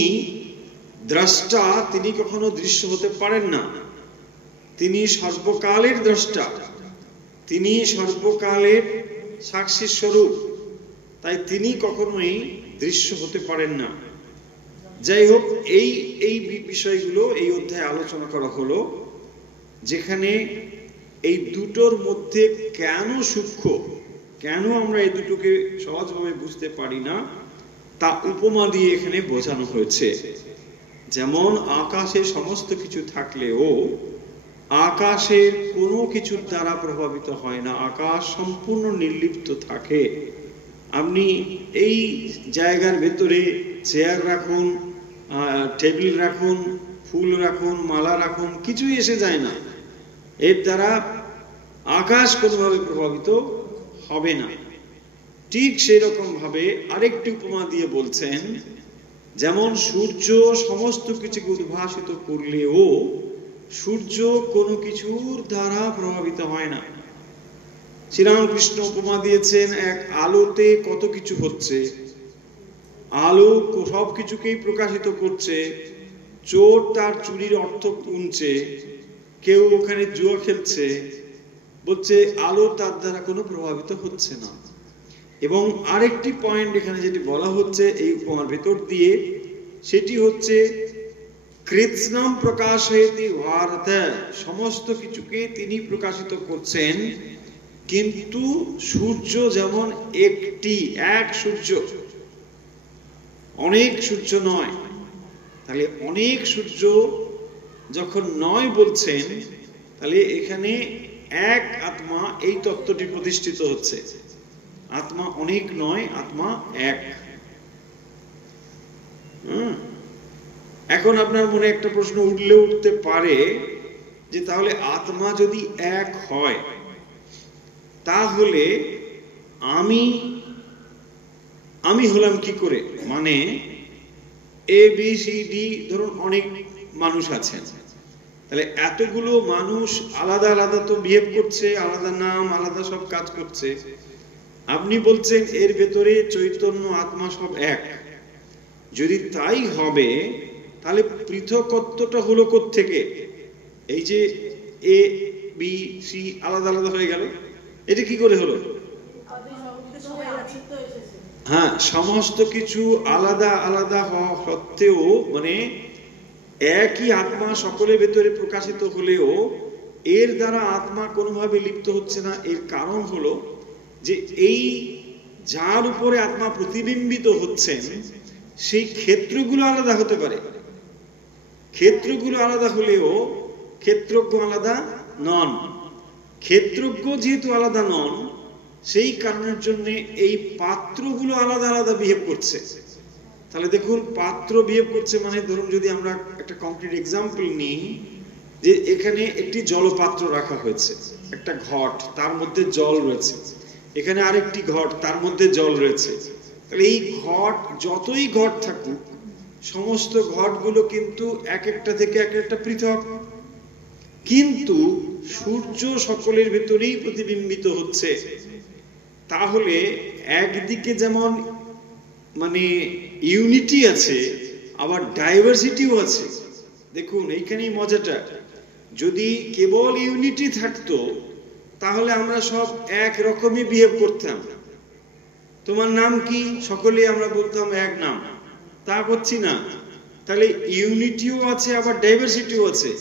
দ্রষ্টা তিনি কখনো দৃশ্য হতে পারেন না। তিনি সর্বকালের দ্রষ্টা, তিনি সর্বকালের সাক্ষী স্বরূপ, তাই তিনি কখনোই দৃশ্য হতে পারেন না। যাই হোক, এই বিষয়গুলো এই অধ্যায়ে আলোচনা করা হলো, যেখানে এই দুটোর মধ্যে কেন সূক্ষ্ম, কেন আমরা এই দুটোকে সহজভাবে বুঝতে পারি না, তা উপমা দিয়ে এখানে বোঝানো হয়েছে। যেমন আকাশে সমস্ত কিছু থাকলেও আকাশের কোনো কিছুর দ্বারা প্রভাবিত হয় না, আকাশ সম্পূর্ণ নির্লিপ্ত থাকে। আপনি এই জায়গার ভেতরে চেয়ার রাখুন, টেবিল রাখুন, ফুল রাখুন, মালা রাখুন, কিছুই এসে যায় না। এর দ্বারা আকাশ কোনোভাবে প্রভাবিত হবে না। ঠিক সেই রকম ভাবে আরেকটি উপমা দিয়ে বলছেন, যেমন সূর্য সমস্ত কিছুকে উদ্ভাসিত করলেও সূর্য কোনো কিছুর দ্বারা প্রভাবিত হয় না। শ্রীরামকৃষ্ণ উপমা দিয়েছেন, এক আলোতে কত কিছু হচ্ছে, আলো সব কিছুকেই প্রকাশিত করছে। চোর তার চুরির অর্থ গুনছে, কেউ ওখানে জুয়া খেলছে, বলছে আলো তার দ্বারা কোনো প্রভাবিত হচ্ছে না। এবং আরেকটি পয়েন্ট এখানে যেটি বলা হচ্ছে এই উপমার ভেতর দিয়ে, সেটি হচ্ছে কৃৎস্নম প্রকাশয়তি ভারত, সমস্ত কিছুকে তিনি প্রকাশিত করছেন, কিন্তু সূর্য যেমন একটি, এক সূর্য, অনেক সূর্য নয়। তাহলে অনেক সূর্য যখন নয় বলছেন, তাহলে এখানে এক আত্মা, এই তত্ত্বটি প্রতিষ্ঠিত হচ্ছে। আত্মা অনেক নয়, আত্মা এক। এখন আপনার মনে একটা প্রশ্ন উঠতে পারে যে তাহলে আত্মা যদি এক হয় তাহলে আমি আমি হলাম কি করে? মানে এ বি সি ডি, ধরুন অনেক মানুষ আছেন, তাহলে এতগুলো মানুষ আলাদা আলাদা তো বিহেভ করছে, আলাদা নাম, আলাদা সব কাজ করছে। আপনি বলছেন এর ভেতরে চৈতন্য আত্মা সব এক। যদি তাই হবে তাহলে পৃথকত্বটা হলো কোত্থেকে? এই যে এ বি সি আলাদা আলাদা হয়ে গেল, এটা কি করে হলো? হ্যাঁ, সমস্ত কিছু আলাদা আলাদা হওয়া সত্ত্বেও, মানে একই আত্মা সকলের ভেতরে প্রকাশিত হলেও এর দ্বারা আত্মা কোনোভাবে লিপ্ত হচ্ছে না। এর কারণ হলো যে এই যার উপরে আত্মা প্রতিবিম্বিত হচ্ছেন সেই ক্ষেত্রগুলো আলাদা হতে পারে। ক্ষেত্রগুলো আলাদা হলেও ক্ষেত্রজ্ঞ আলাদা নন। ক্ষেত্রজ্ঞ যেহেতু আলাদা নন, সেই কারণের জন্য এই পাত্রগুলো আলাদা আলাদা বিহেভ করছে। তাহলে দেখুন, পাত্র বিহেভ করছে মানে, ধরুন যদি আমরা একটা কংক্রিট এক্সাম্পল নিই, যে এখানে একটি জলপাত্র রাখা হয়েছে, একটা ঘট, তার মধ্যে জল রয়েছে। এখানে আরেকটি ঘট, তার মধ্যে জল রয়েছে। তাহলে এই ঘট, যতই ঘট থাকুক, সমস্ত ঘটগুলো কিন্তু এক একটা থেকে এক একটা পৃথক। কিন্তু সূর্য সকলের ভেতরেই প্রতিবিম্বিত হচ্ছে। তাহলে একদিকে যেমন মানে ইউনিটি আছে, আবার ডাইভার্সিটিও আছে। দেখুন এইখানেই মজাটা। যদি কেবল ইউনিটি থাকতো তাহলে আমরা সব এক রকমই বিহেভ করতাম। তোমার নাম কি? সকলে আমরা বলতাম এক নাম। তা করছি না। তাহলে ইউনিটিও আছে, আবার ডাইভার্সিটিও আছে।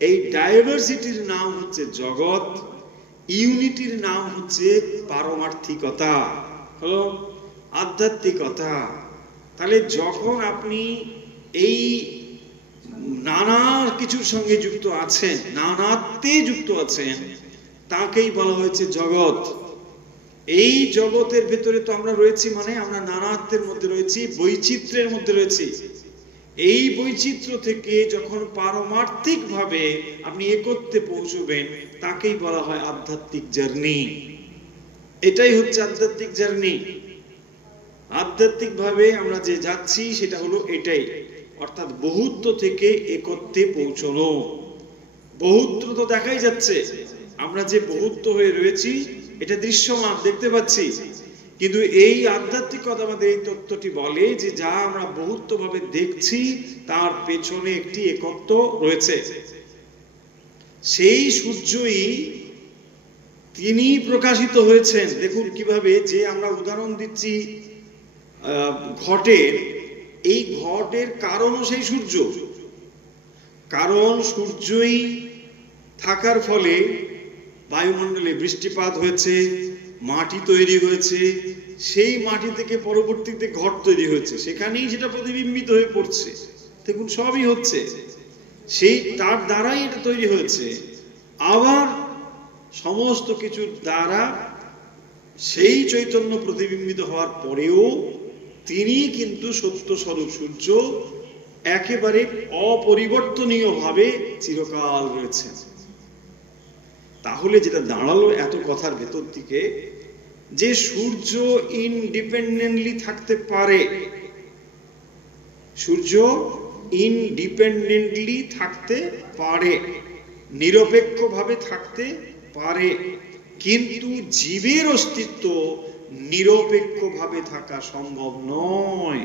এই ডাইভার্সিটির নাম হচ্ছে জগৎ, ইউনিটির নাম হচ্ছে পারমার্থিকতা, হলো আধ্যাত্মিকতা। তাহলে যখন আপনি এই নানা কিছুর সঙ্গে যুক্ত আছেন, নানাত্বে যুক্ত আছেন, তাকেই বলা হয়েছে জগৎ। এই জগতের ভেতরে তো আমরা রয়েছি, মানে আমরা নানাত্বের মধ্যে রয়েছি, বৈচিত্র্যের মধ্যে রয়েছি। এই বৈচিত্র্য থেকে যখন পারমার্থিক ভাবে আপনি একত্বে পৌঁছবেন, তাকেই বলা হয় আধ্যাত্মিক জার্নি। এটাই হচ্ছে আধ্যাত্মিক জার্নি। আধ্যাত্মিক ভাবে আমরা যে যাচ্ছি সেটা হলো এটাই, অর্থাৎ বহুত্ব থেকে একত্বে পৌঁছানো। বহুত্ব তো দেখাই যাচ্ছে, আমরা যে বহুত্ব হয়ে রয়েছি এটা দৃশ্যমান, দেখতে পাচ্ছি। কিন্তু এই আধ্যাত্মিকতা আমাদের এই তত্ত্বটি বলে যে যা আমরা বহুত্ব ভাবে দেখছি তার পেছনে একটি একত্ব রয়েছে। সেই সূর্যই তিনি প্রকাশিত হয়েছেন। দেখুন কিভাবে, যে আমরা উদাহরণ দিচ্ছি ঘটের, এই ঘটের কারণও সেই সূর্য। কারণ সূর্যই থাকার ফলে বায়ুমণ্ডলে বৃষ্টিপাত হয়েছে, মাটি তৈরি হয়েছে, সেই মাটি থেকে পরবর্তীতে ঘট তৈরি হয়েছে, সেখানেই সেটা প্রতিবিম্বিত হয়ে পড়ছে। দেখুন সবই হচ্ছে সেই তার দ্বারাই এটা তৈরি হয়েছে। আবার সমস্ত কিছুর দ্বারা সেই চৈতন্য প্রতিবিম্বিত হওয়ার পরেও তিনি কিন্তু সত্য স্বরূপ সূর্য, একেবারে অপরিবর্তনীয় ভাবে চিরকাল রয়েছেন। তাহলে যেটা দাঁড়ালো এত কথার ভেতর থেকে, যে সূর্য ইনডিপেন্ডেন্টলি থাকতে পারে, সূর্য ইনডিপেন্ডেন্টলি থাকতে পারে, নিরপেক্ষ ভাবে থাকতে পারে, কিন্তু জীবের অস্তিত্ব নিরপেক্ষ ভাবে থাকা সম্ভব নয়,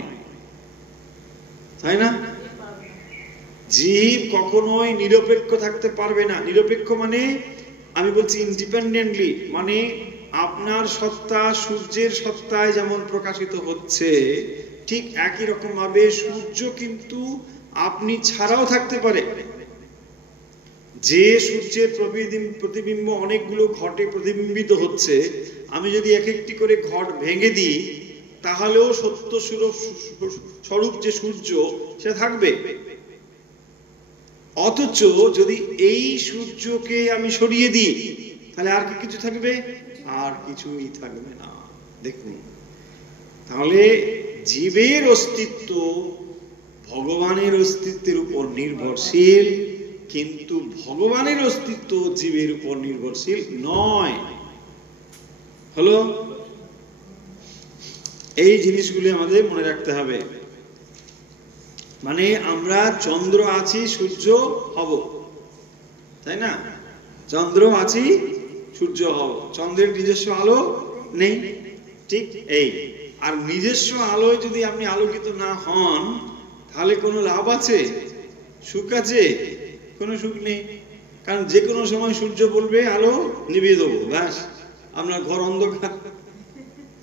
তাই না? জীব কখনোই নিরপেক্ষ থাকতে পারবে না। নিরপেক্ষ মানে আমি বলছি ইন্ডিপেন্ডেন্টলি, মানে আপনার সত্তা সূর্যের সত্তায় যেমন প্রকাশিত হচ্ছে, ঠিক একই রকম ভাবে সূর্য কিন্তু আপনি ছাড়াও থাকতে পারে। যে সূর্যের প্রতিবিম্ব অনেকগুলো ঘটে প্রতিবিম্বিত হচ্ছে, আমি যদি এক একটি করে ঘট ভেঙে দিই তাহলেও সত্য স্বরূপ যে সূর্য সে থাকবে। অথচ যদি এই সূর্যকে আমি সরিয়ে দিই তাহলে আর কি কিছু থাকবে? আর কিছুই থাকবে না। দেখুন, তাহলে জীবের অস্তিত্ব ভগবানের অস্তিত্বের উপর নির্ভরশীল, কিন্তু ভগবানের অস্তিত্ব জীবের উপর নির্ভরশীল নয়। হলো, এই জিনিসগুলি আমাদের মনে রাখতে হবে। মানে আমরা চন্দ্র আছি, সূর্য হব, তাই না? চন্দ্র আছি, সূর্য হব। চন্দ্রের নিজস্ব আলো নেই, ঠিক এই। আর নিজস্ব আলোয় যদি আপনি আলোকিত না হন, তাহলে কোনো লাভ আছে? সুখ আছে? কোনো সুখ নেই। কারণ যে কোনো সময় সূর্য বলবে আলো নিভিয়ে দেবো, ব্যাস আপনার ঘর অন্ধকার,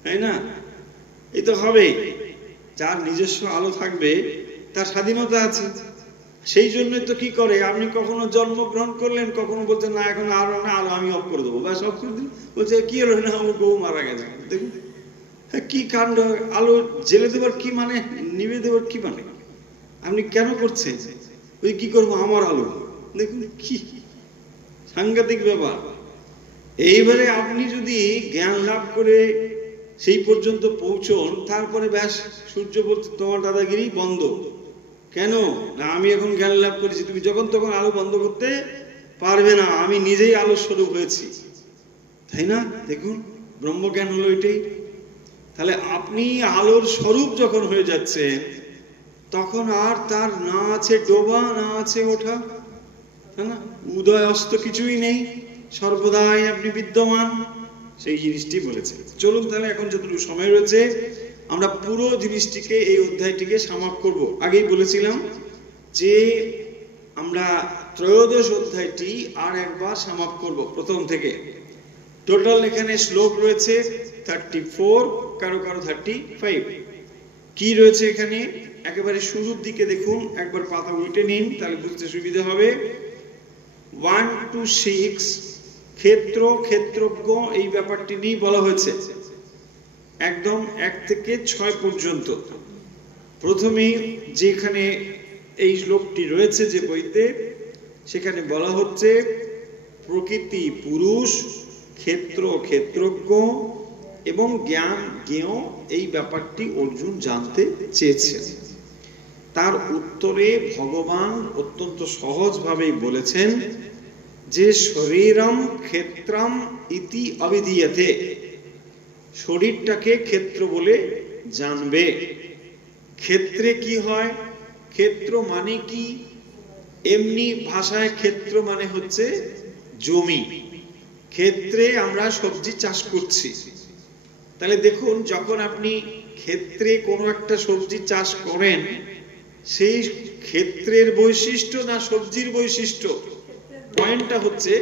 তাই না? এই তো হবে। যার নিজস্ব আলো থাকবে তার স্বাধীনতা আছে। সেই জন্য তো কি করে, আপনি কখনো জন্মগ্রহণ করলেন, কখনো বলছেন না এখন আলো না, আলো আমি অফ করে দেবো, ব্যাস অফ করে দিন। বলছে কি হলো না, আমার বউ মারা গেছে। দেখুন কি কাণ্ড! আলো জেলে দেবার কি মানে, নিভে দেবার কি মানে? আপনি কেন করছেন? ওই কি করবো, আমার আলো। দেখুন কি সাংঘাতিক ব্যাপার। এইবারে আপনি যদি জ্ঞান লাভ করে সেই পর্যন্ত পৌঁছন, তারপরে ব্যাস সূর্য বলছে তোমার দাদাগিরি বন্ধ। কেন না, আমি এখন জ্ঞান লাভ করেছি, তুমি যখন তখন আলো বন্ধ করতে পারবে না, আমি নিজেই আলো স্বরূপ হয়েছি, তাই না? দেখুন ব্রহ্মজ্ঞান হলো এটাই। তাহলে আপনি আলোর স্বরূপ যখন হয়ে যাচ্ছেন, তখন আর তার না আছে ডোবা, না আছে ওঠা, তাই না? উদয় অস্ত কিছুই নেই, সর্বদাই আপনি বিদ্যমান। সেই জিনিসটি বলেছে। চলুন তাহলে এখন যতটুকু সময় রয়েছে আমরা পুরো জিনিসটিকে, এই অধ্যায়টিকে সামাপ করব। আগেই বলেছিলাম যে আমরা ত্রয়োদশ অধ্যায়টি আর একবার সামাপ করব প্রথম থেকে। টোটাল এখানে শ্লোক রয়েছে 34, কারো কারো 35। কি রয়েছে এখানে একেবারে শুরুর দিকে দেখুন, একবার পাতা উল্টে নিন, তাহলে বুঝতে সুবিধা হবে। 1 to 6 ক্ষেত্র ক্ষেত্রজ্ঞ এই ব্যাপারটি নিয়ে বলা হয়েছে, একদম 1 থেকে 6 পর্যন্ত। প্রথমেই যেখানে এই শ্লোকটি রয়েছে যে বইতে, সেখানে বলা হচ্ছে প্রকৃতি পুরুষ, ক্ষেত্র ক্ষেত্রজ্ঞ এবং জ্ঞান জ্ঞেয়, এই ব্যাপারটি অর্জুন জানতে চেয়েছেন। তার উত্তরে ভগবান অত্যন্ত সহজভাবেই বলেছেন যে শরীরম ক্ষেত্রম ইতি অবিধীয়তে, শরীরটাকে ক্ষেত্র বলে জানবে। ক্ষেত্রে কি হয়, ক্ষেত্র মানে কি? এমনি ভাষায় ক্ষেত্র মানে হচ্ছে জমি। ক্ষেত্রে আমরা সবজি চাষ করছি। তাহলে দেখুন, যখন আপনি ক্ষেত্রে কোনো একটা সবজি চাষ করেন, সেই ক্ষেত্রের বৈশিষ্ট্য না সবজির বৈশিষ্ট্য? পয়েন্টটা হচ্ছে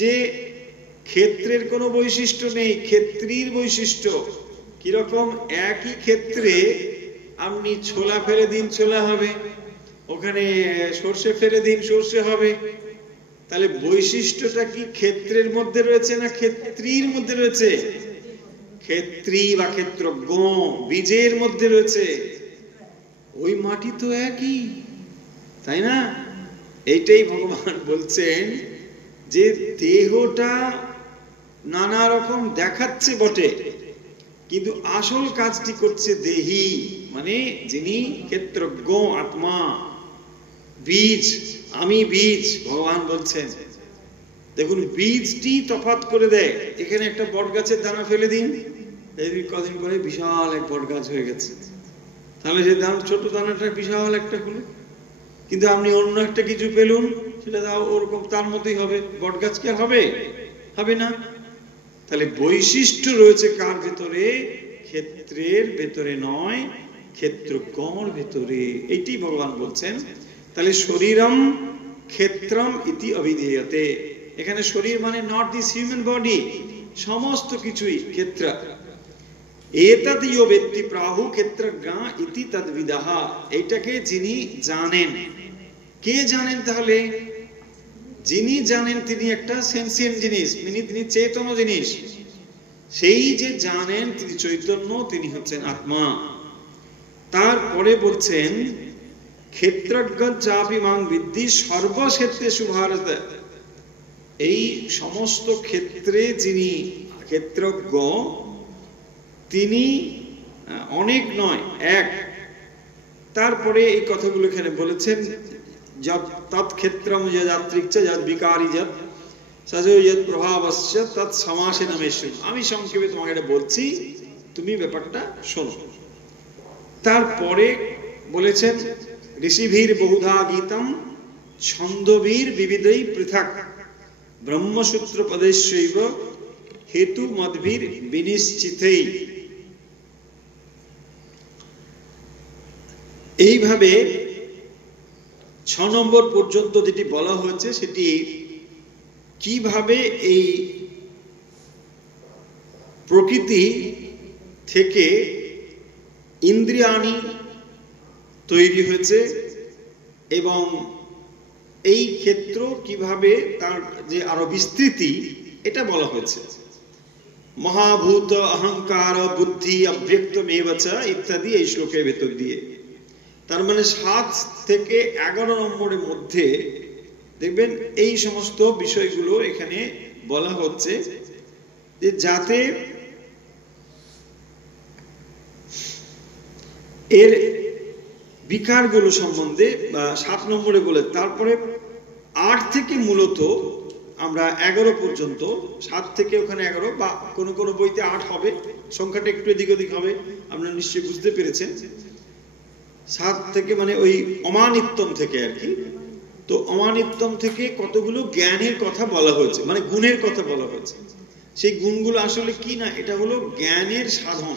যে ক্ষেত্রের কোনো বৈশিষ্ট্য নেই, ক্ষেত্রীর বৈশিষ্ট্য। কিরকম? একই ক্ষেত্রে আপনি ছোলা ফেলে দিন, ছোলা হবে, ওখানে সর্ষে ফেলে দিন, সর্ষে হবে। তাহলে বৈশিষ্ট্যটা কি ক্ষেত্রের মধ্যে রয়েছে না ক্ষেত্রীর মধ্যে রয়েছে? ক্ষেত্রী বা ক্ষেত্রজ্ঞ বীজের মধ্যে রয়েছে। ওই মাটি তো একই, তাই না? এইটাই ভগবান বলছেন যে দেহটা নানা রকম দেখাচ্ছে বটে, কিন্তু আসল কাজটি করছে দেহি, মানে যিনি ক্ষেত্রজ্ঞ আত্মা। বীজ, আমি বীজ, ভগবান বলছেন। দেখুন বীজটি তফাৎ করে দেয়। এখানে একটা বট গাছের দানা ফেলে দিন, কদিন পরে বিশাল এক বট গাছ হয়ে গেছে। তাহলে যে ছোট দানাটা বিশাল একটা হলো, কিন্তু আপনি অন্য একটা কিছু পেলুন, সেটা ওরকম তার মতোই হবে, বট গাছ কি আর হবে? হবে না। তাহলে বৈশিষ্ট্য রয়েছে কার ভেতরে? ক্ষেত্রের ভেতরে নয়, ক্ষেত্রজ্ঞর ভেতরে। এইটি ভগবান বলছেন। তাহলে শরীরম ক্ষেত্রম ইতি অবিধীয়তে, এখানে শরীর মানে নট দিস হিউম্যান বডি, সমস্ত কিছুই ক্ষেত্র। এতদ ইয় ব্যক্তি প্রাহু ক্ষেত্রজ্ঞা ইতি তদ্বিদাহ, এইটাকে যিনি জানেন। কে জানেন? তাহলে যিনি জানেন তিনি একটা সেন্সিয়েন্ট জিনিস, তিনি চেতন জিনিস। সেই যে জানেন তিনি চৈতন্য, তিনি হচ্ছেন আত্মা। তারপরে বলছেন ক্ষেত্রজ্ঞ চাপি মাং বিদ্ধি সর্বক্ষেত্রেষু ভারত, এই সমস্ত ক্ষেত্রে যিনি ক্ষেত্রজ্ঞ, তিনি অনেক নয়, এক। তারপরে এই কথাগুলো এখানে বলেছেন, যৎ তৎক্ষেত্রম যদাত্রিক্চ যদ বিকারি যৎ সজো যৎ প্রভাবস্য তৎ সমাসেন মেষ্যুম। আমি সংক্ষেপে তোমাকে এটা বলছি, তুমি ব্যাপারটা শোনো। তারপরে বলেছেন ঋষিভীর বহুধা গীতম ছন্দবীর বিবিধৈ পৃথক ব্রহ্মসূত্র পদেশৈব হেতু মদভীর বিনিশ্চিতেই। এইভাবে 6 নম্বর পর্যন্ত যেটি বলা হয়েছে সেটি কিভাবে এই প্রকৃতি থেকে ইন্দ্রিয়াণী তৈরি হয়েছে এবং এই ক্ষেত্র কিভাবে তার যে আরো বিস্তৃতি এটা বলা হয়েছে। মহাভূত অহংকার বুদ্ধি অব্যক্তমেবচ ইত্যাদি এই শ্লোকের ভেতর দিয়ে। তার মানে 7 থেকে 11 নম্বরের মধ্যে দেখবেন এই সমস্ত বিষয়গুলো এখানে বলা হচ্ছে, যে যাতে এর বিকারগুলো সম্বন্ধে 7 নম্বরে বলে। তারপরে 8 থেকে মূলত আমরা 11 পর্যন্ত, 7 থেকে ওখানে 11 বা কোনো কোনো বইতে 8 হবে, সংখ্যাটা একটু এদিক ওদিক হবে, আপনারা নিশ্চয়ই বুঝতে পেরেছেন। 7 থেকে মানে ওই অমানিত্যম থেকে আর কি। তো অমানিত্যম থেকে কতগুলো জ্ঞানের কথা বলা হয়েছে, মানে গুণের কথা বলা হয়েছে। সেই গুণগুলো আসলে কি না, এটা হলো জ্ঞানের সাধন।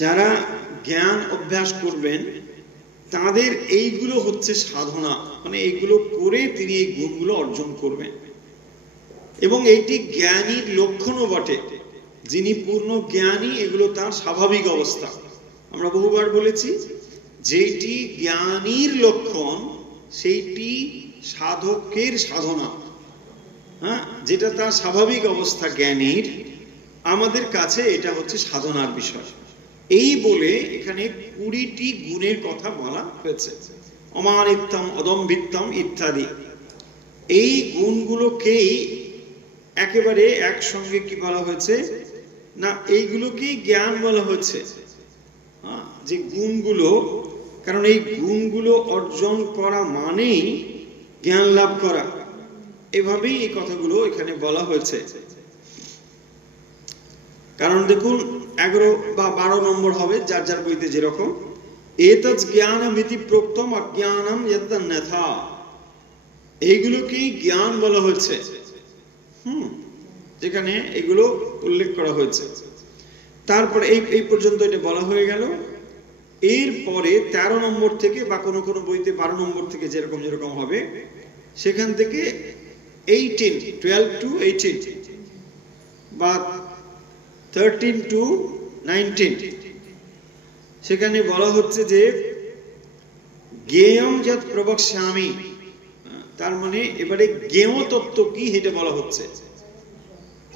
যারা জ্ঞান অভ্যাস করবেন তাদের এইগুলো হচ্ছে সাধনা, মানে এইগুলো করে তিনি এই গুণগুলো অর্জন করবেন। এবং এইটি জ্ঞানীর লক্ষণও বটে। যিনি পূর্ণ জ্ঞানী এগুলো তার স্বাভাবিক অবস্থা। আমরা বহুবার বলেছি, যেটি জ্ঞানীর লক্ষণ সেইটি সাধকের সাধনা। হ্যাঁ, যেটা তার স্বাভাবিক অবস্থা জ্ঞানীর, আমাদের কাছে এটা হচ্ছে সাধনার বিষয়। এই বলে এখানে 20টি গুণের কথা বলা হয়েছে, অমানিত্যম অদম্ভিত্যম ইত্যাদি। এই গুণগুলোকেই একেবারে একসঙ্গে কি বলা হয়েছে না, এইগুলোকেই জ্ঞান বলা হয়েছে। যে গুণগুলো, কারণ এই গুণগুলো অর্জন করা মানেই জ্ঞান লাভ করা, এভাবেই এই কথাগুলো এখানে বলা হয়েছে। কারণ দেখুন 11 বা 12 নম্বর হবে যার যার বইতে যেরকম। এতৎ জ্ঞানমিতি প্রোক্তম অজ্ঞানম যদন্যথা, এইগুলোকেই জ্ঞান বলা হয়েছে। যেখানে এগুলো উল্লেখ করা হয়েছে। তারপরে এই পর্যন্ত এটা বলা হয়ে গেল। এরপরে 13 নম্বর থেকে বা কোনো কোনো বইতে 12 নম্বর থেকে যেরকম যেরকম হবে, সেখান থেকে 12 to 18 বা 13 to 19 সেখানে বলা হচ্ছে যে জ্ঞেয়ম যৎ প্রবক্ষ্যামি। তার মানে এবারে জ্ঞেয় তত্ত্ব কি এটা বলা হচ্ছে,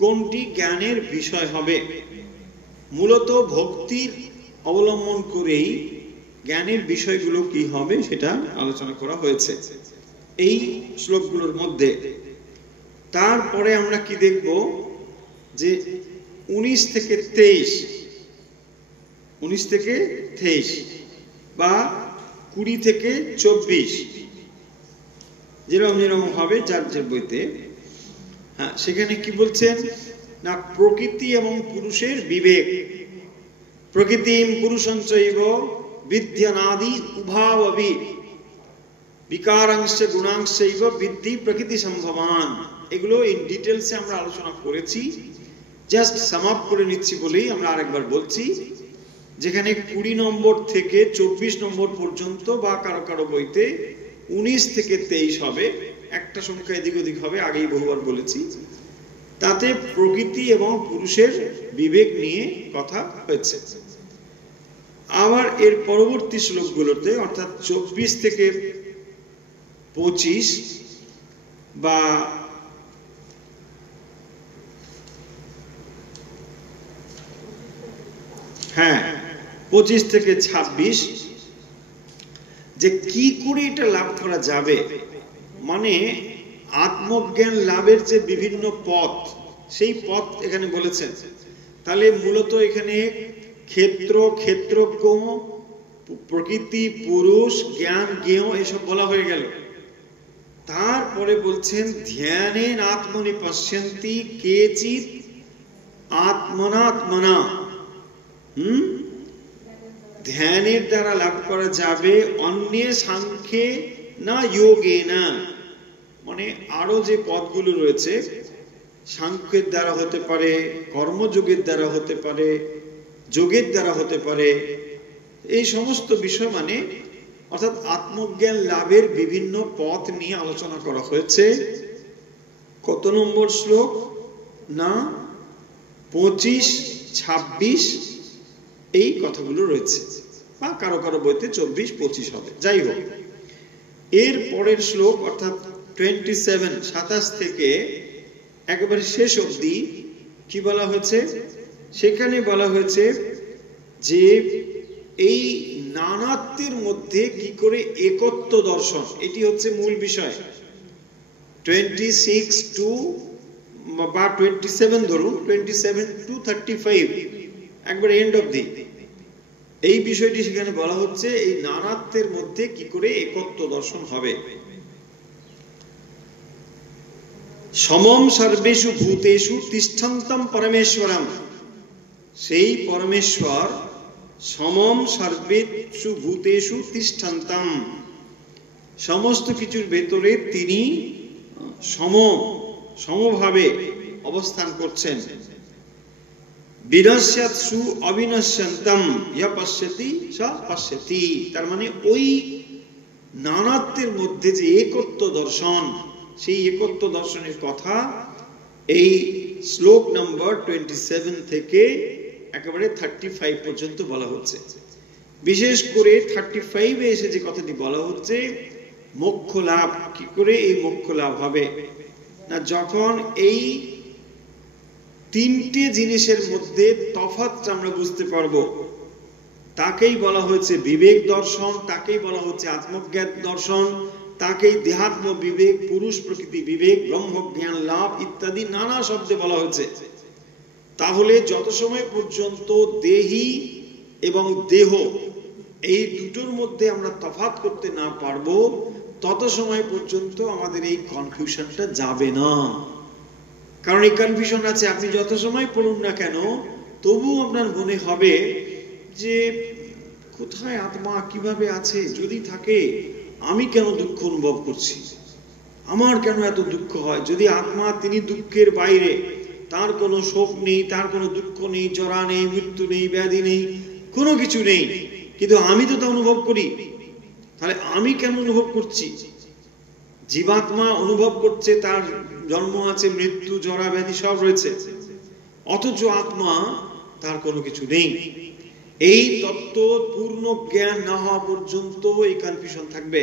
কোনটি জ্ঞানের বিষয় হবে। মূলত ভক্তির অবলম্বন করেই জ্ঞানের বিষয়গুলো কি হবে সেটা আলোচনা করা হয়েছে এই শ্লোকগুলোর মধ্যে। তারপরে আমরা কি দেখব, যে 19 থেকে 23 বা 20 থেকে 24 যেরকম যেরকম হবে যার যার বইতে। হ্যাঁ, সেখানে কি বলছেন না, প্রকৃতি এবং পুরুষের বিবেক। প্রকৃতিম পুরুষঞ্চৈব বিদ্যানাদি উভাববি বিকারাংশ গুণাংশৈব বিদ্ধি প্রকৃতি সম্ভবান। এগুলো ইন ডিটেলসে আমরা আলোচনা করেছি, জাস্ট সাম আপ করে নিচ্ছি বলেই আমরা আরেকবার বলছি। যেখানে 20 নম্বর থেকে 24 নম্বর পর্যন্ত বা কারো কারো বইতে 19 থেকে 23 হবে, একটা সংখ্যা এদিক ওদিক হবে, আগেই বহুবার বলেছি। তাতে প্রকৃতি এবং পুরুষের বিবেক নিয়ে কথা হয়েছে। আবার এর পরবর্তী শ্লোকগুলোতে অর্থাৎ 24 থেকে 25 বা হ্যাঁ 25 থেকে 26 যে কি করে এটা লাভ করা যাবে, মানে আত্মজ্ঞান লাভের যে বিভিন্ন পথ, সেই পথ এখানে বলেছেন। তাহলে মূলত এখানে ক্ষেত্র, ক্ষেত্রজ্ঞ, প্রকৃতি, পুরুষ, জ্ঞান, জ্ঞেয় এসব বলা হয়ে গেল। তারপরে বলছেন ধ্যানেন আত্মনি পশ্যন্তি কেচিৎ আত্মনাত্মনা। ধ্যানের দ্বারা লাভ করা যাবে, অন্যে সাংখ্যে না যোগে না, মানে আরো যে পদগুলো রয়েছে, সাংখ্যের দ্বারা হতে পারে, কর্মযোগের দ্বারা হতে পারে, যোগের দ্বারা হতে পারে, এই সমস্ত বিষয় মানে অর্থাৎ আত্মজ্ঞান লাভের বিভিন্ন পথ নিয়ে আলোচনা করা হয়েছে। কত নম্বর শ্লোক? না 25, 26 এই কথাগুলো রয়েছে, বা কারো কারো বইতে 24, 25 হবে, যাই হোক। এর পরের শ্লোক অর্থাৎ 27, 27 থেকে একেবারে শেষ অবধি কি বলা হয়েছে? সেখানে বলা হয়েছে যে এই নানাত্বের মধ্যে কি করে একত্ব দর্শন, এটি হচ্ছে মূল বিষয়। 26 টু বা 27 ধরুন, 27 to 35 একবার এন্ড অবধি এই বিষয়টি সেখানে বলা হচ্ছে, এই নানাত্বের মধ্যে কি করে একত্ব দর্শন হবে। সমম সর্বেষু ভূতেষু তিষ্ঠন্তম পরমেশ্বরম, সেই পরমেশ্বর সমম সর্বেষু ভূতেষু তিষ্ঠন্তম, সমস্ত কিছুর ভেতরে তিনি সমভাবে অবস্থান করছেন। বিনশ্যৎসু অবিনশ্যন্তম ইয়া পশ্যতি স পশ্যতি, তার মানে ওই নানাত্বের মধ্যে যে একত্ব দর্শন, সেই একত্ব দর্শনের কথা এই শ্লোক নম্বর 27 থেকে একেবারে 35 পর্যন্ত বলা হচ্ছে। বিশেষ করে 35 এ এসে যে কথাটি বলা হচ্ছে, মোক্ষ লাভ কি করে, এই মোক্ষ লাভ হবে না যখন এই তিনটে জিনিসের মধ্যে তফাৎটা আমরা বুঝতে পারবো। তাকেই বলা হয়েছে বিবেক দর্শন, তাকেই বলা হচ্ছে আত্মজ্ঞান দর্শন, তাকেই দেহাত্ম বিবেক, পুরুষ প্রকৃতি বিবেক, ব্রহ্মজ্ঞান লাভ ইত্যাদি নানা শব্দে বলা হয়েছে। তাহলে যত সময় পর্যন্ত দেহি এবং দেহ এই দুটোর মধ্যে আমরা তফাৎ করতে না পারবো, তত সময় পর্যন্ত আমাদের এই কনফিউশনটা যাবে না। কারণ এই কনফিউশন আছে, আপনি যত সময় পড়ুন না কেন তবু আপনার মনে হবে যে কোথায় আত্মা, কিভাবে আছে, যদি থাকে আমি কেন দুঃখ অনুভব করছি, আমার কেন এত দুঃখ হয়। যদি আত্মা তিনি দুঃখের বাইরে, তার কোনো শোক নেই, তার কোনো দুঃখ নেই, জরা নেই, মৃত্যু নেই, ব্যাধি নেই, কোনো কিছু নেই, কিন্তু আমি তো তা অনুভব করি, তাহলে আমি কেন অনুভব করছি? জীবাত্মা অনুভব করছে, তার জন্ম আছে, মৃত্যু, জরা, ব্যাধি সব রয়েছে, অথচ আত্মা তার কোনো কিছু নেই। এই তত্ত্ব পূর্ণ জ্ঞান না হওয়া পর্যন্ত এই কনফিউশন থাকবে।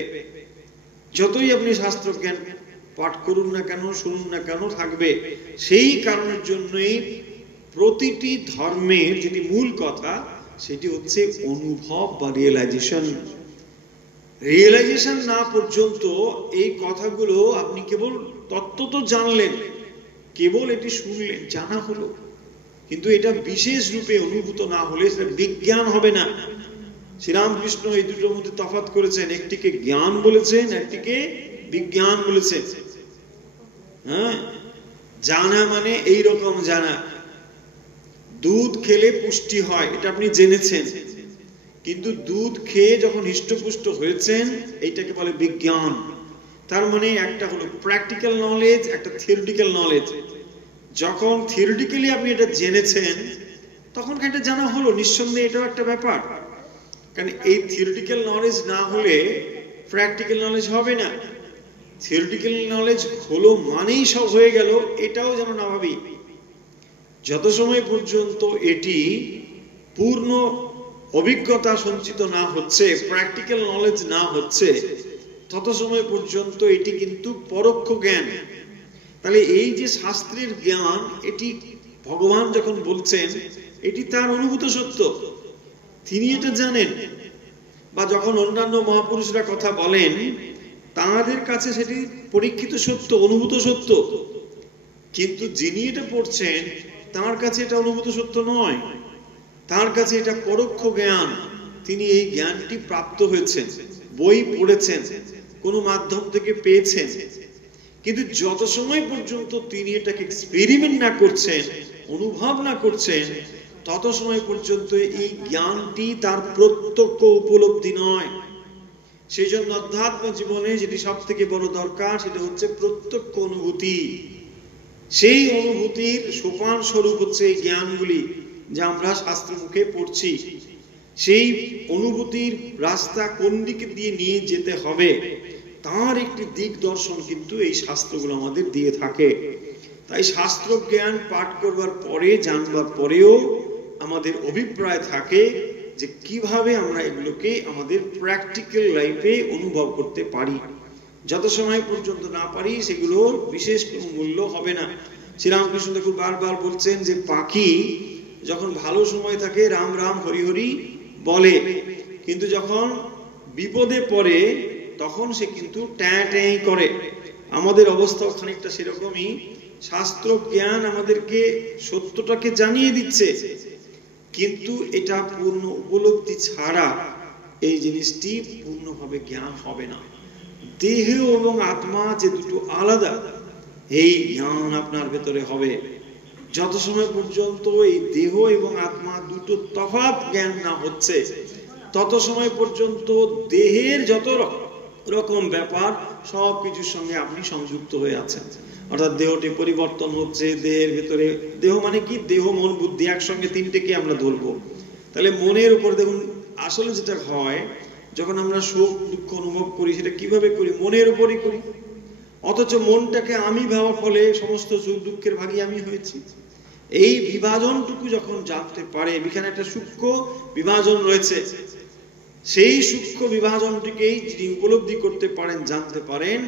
যতই আপনি শাস্ত্র জ্ঞান পাঠ করুন না কেন, শুনুন না কেন, থাকবে। সেই কারণের জন্যই প্রতিটি ধর্মের যেটি মূল কথা সেটি হচ্ছে অনুভব বা রিয়েলাইজেশন। রিয়েলাইজেশন না পর্যন্ত এই কথাগুলো আপনি কেবল তত্ত্ব তো জানলেন, কেবল এটি শুনলেন, জানা হলো, কিন্তু এটা বিশেষ রূপে অনুভূত না হলে সেটা বিজ্ঞান হবে না। শ্রীরামকৃষ্ণ এই দুটোর মধ্যে তফাৎ করেছেন, একটিকে জ্ঞান বলেছেন, একটিকে বিজ্ঞান বলেছেন। হ্যাঁ, জানা মানে এই রকম জানা, দুধ খেলে পুষ্টি হয় এটা আপনি জেনেছেন, কিন্তু দুধ খেয়ে যখন হৃষ্টপুষ্ট হয়েছেন এইটাকে বলে বিজ্ঞান। তার মানে একটা হলো প্র্যাকটিক্যাল নলেজ, একটা থিওরিটিক্যাল নলেজ। যখন থিওরিটিক্যালি আপনি এটা জেনেছেন তখন এটা জানা হলো, নিঃসন্দেহে এটাও একটা ব্যাপার। কারণ এই থিওরিটিক্যাল নলেজ না হলে প্র্যাকটিক্যাল নলেজ হবে না। থিওরিটিক্যাল নলেজ হলো মানেই সব হয়ে গেল, এটাও যেন না ভাবি। যত সময় পর্যন্ত এটি পূর্ণ অভিজ্ঞতা সঞ্চিত না হচ্ছে, প্র্যাকটিক্যাল নলেজ না হচ্ছে, তত সময় পর্যন্ত এটি কিন্তু পরোক্ষ জ্ঞান। তাহলে এই যে শাস্ত্রের জ্ঞান, এটি ভগবান যখন বলছেন এটি তার অনুভূত সত্য, তিনি এটা জানেন। বা যখন অন্যান্য মহাপুরুষরা কথা বলেন তাদের কাছে সেটি পরীক্ষিত সত্য, অনুভূত সত্য। কিন্তু যিনি এটা পড়ছেন তার কাছে এটা অনুভূত সত্য নয়, তার কাছে এটা পরোক্ষ জ্ঞান। তিনি এই জ্ঞানটি প্রাপ্ত হয়েছেন, বই পড়েছেন, কোনো মাধ্যম থেকে পেয়েছেন, কিন্তু যত সময় পর্যন্ত তিনি এটাকে এক্সপেরিমেন্ট না করছেন, অনুভব না করছেন, তত সময় পর্যন্ত এই জ্ঞানটি তার প্রত্যক্ষ উপলব্ধি নয়। সেই জন্য অধ্যাত্ম জীবনে যেটি সব থেকে বড় দরকার, সেটা হচ্ছে প্রত্যক্ষ অনুভূতি। সেই অনুভূতির সোপান স্বরূপ হচ্ছে এই জ্ঞানগুলি যা আমরা শাস্ত্র মুখে পড়ছি। সেই অনুভূতির রাস্তা কোন দিকে দিয়ে নিয়ে যেতে হবে, তার একটি দিক দর্শন কিন্তু এই শাস্ত্রগুলো আমাদের দিয়ে থাকে। তাই শাস্ত্র জ্ঞান পাঠ করবার পরে, জানবার পরেও আমাদের অভিপ্রায় থাকে যে কিভাবে আমরা এগুলোকে আমাদের প্র্যাকটিক্যাল লাইফে অনুভব করতে পারি। যত সময় পর্যন্ত না পারি, সেগুলোর বিশেষ কোনো মূল্য হবে না। শ্রীরামকৃষ্ণ ঠাকুর বারবার বলছেন যে পাখি যখন ভালো সময় থাকে রাম রাম হরি হরি বলে, কিন্তু যখন বিপদে পড়ে তখন সে কিন্তু ট্যাঁ ট্যাঁ করে। আমাদের অবস্থাও খানিকটা সেরকমই। শাস্ত্র জ্ঞান আমাদেরকে সত্যটাকে জানিয়ে দিচ্ছে, কিন্তু এটা পূর্ণ উপলব্ধি ছাড়া এই জিনিসটি পূর্ণভাবে জ্ঞান হবে না। দেহ এবং আত্মা যে দুটো আলাদা, এই জ্ঞান আপনার ভেতরে হবে। যত সময় পর্যন্ত এই দেহ এবং আত্মা দুটো তফাৎ জ্ঞান না হচ্ছে, তত সময় পর্যন্ত দেহের যত রকম ব্যাপার সব কিছুর সঙ্গে আপনি সংযুক্ত হয়ে আছেন। অর্থাৎ দেহটি পরিবর্তন হচ্ছে, দেহের ভেতরে, দেহ মানে কি, দেহ মন বুদ্ধি একসঙ্গে তিনটেকে আমরা ধরবো। তাহলে মনের উপর দেখুন, আসলে যেটা হয় যখন আমরা সুখ দুঃখ অনুভব করি, সেটা কিভাবে করি? মনের উপরই করি। অথচ মনটাকে আমি ভাবার ফলে সমস্ত সুখ দুঃখের ভাগী আমি হয়েছি। এই বিভাজনটুকু যখন জানতে পারে, এখানে একটা সূক্ষ্ম বিভাজন রয়েছে, সেই সূক্ষ্ম বিভাজনটিকেই যিনি উপলব্ধি করতে পারেন, জানতে পারেন,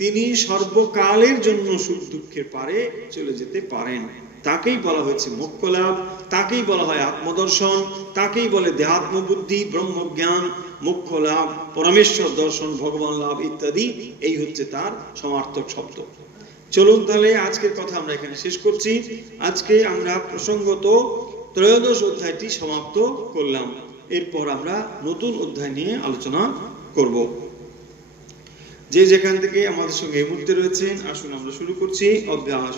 তিনি সর্বকালের জন্য সুখ দুঃখের পারে চলে যেতে পারেন। তাকেই বলা হয়েছে মোক্ষ লাভ, তাকেই বলা হয় আত্মদর্শন, তাকেই বলে দেহাত্ম বুদ্ধি, ব্রহ্মজ্ঞান, মোক্ষ লাভ, পরমেশ্বর দর্শন, ভগবান লাভ ইত্যাদি। এই হচ্ছে তার সমার্থক শব্দ। চলুন তাহলে আজকের কথা আমরা এখানে শেষ করছি। আজকে আমরা প্রসঙ্গত ত্রয়োদশ অধ্যায়টি সমাপ্ত করলাম। এরপর আমরা নতুন অধ্যায় নিয়ে আলোচনা করব। যে যেখান থেকে আমাদের সঙ্গে এই মুহূর্তে রয়েছেন, আসুন আমরা শুরু করছি অভ্যাস।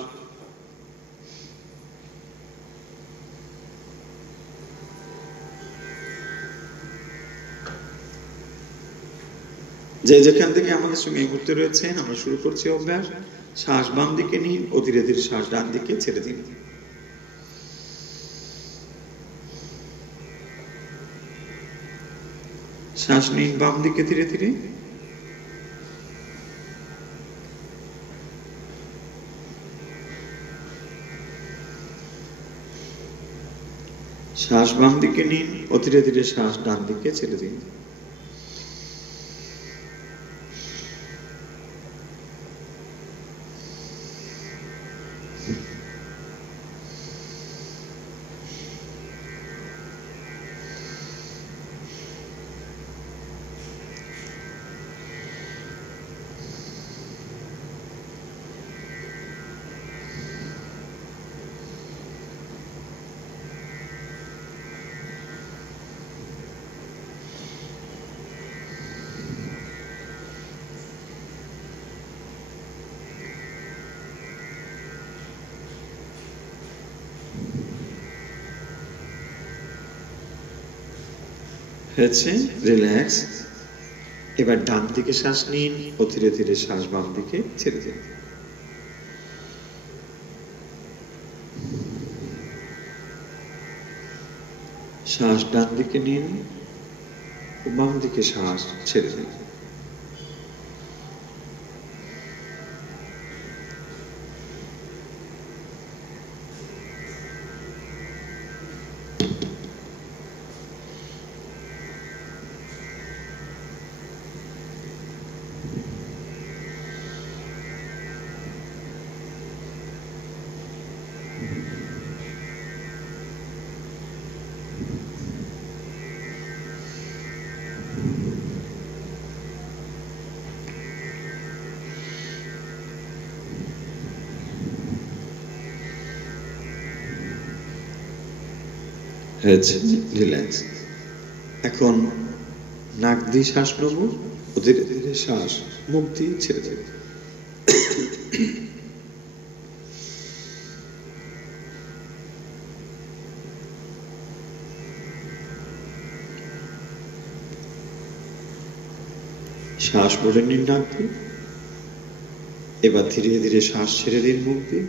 যে যেখান থেকে আমাদের সঙ্গে এই মুহূর্তে রয়েছেন, আমরা শুরু করছি অভ্যাস। শ্বাস বাম দিকে নিন ও ধীরে ধীরে শ্বাস ডান দিকে ছেড়ে দিন। শ্বাস নিন বাম দিকে ধীরে ধীরে, শ্বাস বাম দিকে নিন ও ধীরে ধীরে শ্বাস ডান দিকে ছেড়ে দিন। হয়েছে, রিল্যাক্স। এবার ডান দিকে শ্বাস নিন ও ধীরে ধীরে শ্বাস বাম দিকে ছেড়ে দিন। শ্বাস ডান দিকে নিন ও বাম দিকে শ্বাস ছেড়ে দিন। হয়েছে, রিল্যাক্স। এখন নাক দিয়ে শ্বাস নেব, ধীরে ধীরে শ্বাস মুখ দিয়ে ছেড়ে দেব। শ্বাস ভরে নিন নাক দিয়ে, এবার ধীরে ধীরে শ্বাস ছেড়ে দিন মুখ দিয়ে।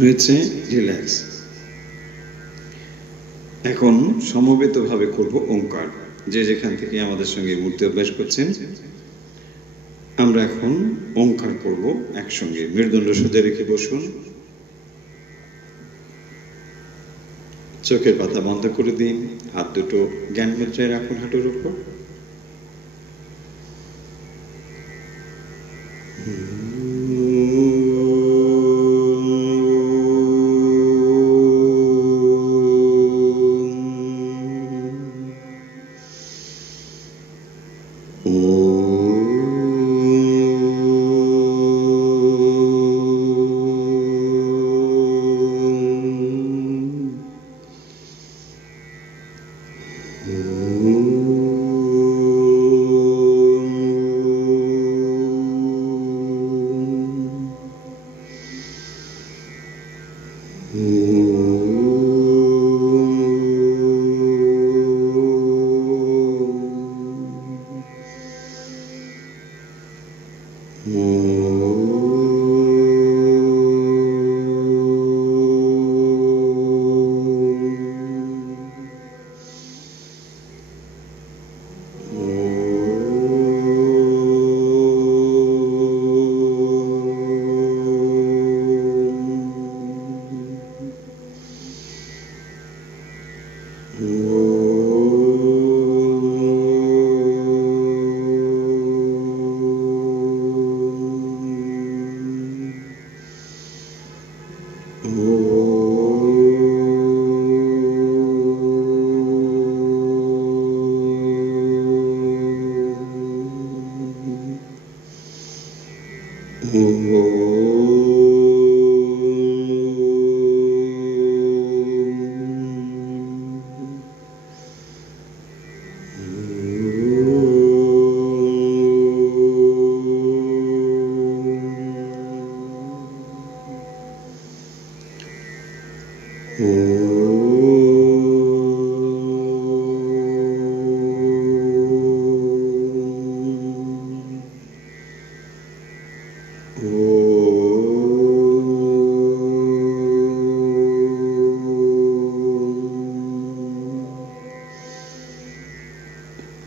হয়েছে, রিল্যাক্স। এখন সমবেতভাবে করব ওঙ্কার। যে যেখান থেকে আমাদের সঙ্গে মূর্তি অভ্যাস করছেন, আমরা এখন ওঙ্কার করব একসঙ্গে। মেরুদণ্ড সোজা রেখে বসুন, চোখের পাতা বন্ধ করে দিন, হাত দুটো জ্ঞান মুদ্রায় রাখুন হাঁটুর উপর।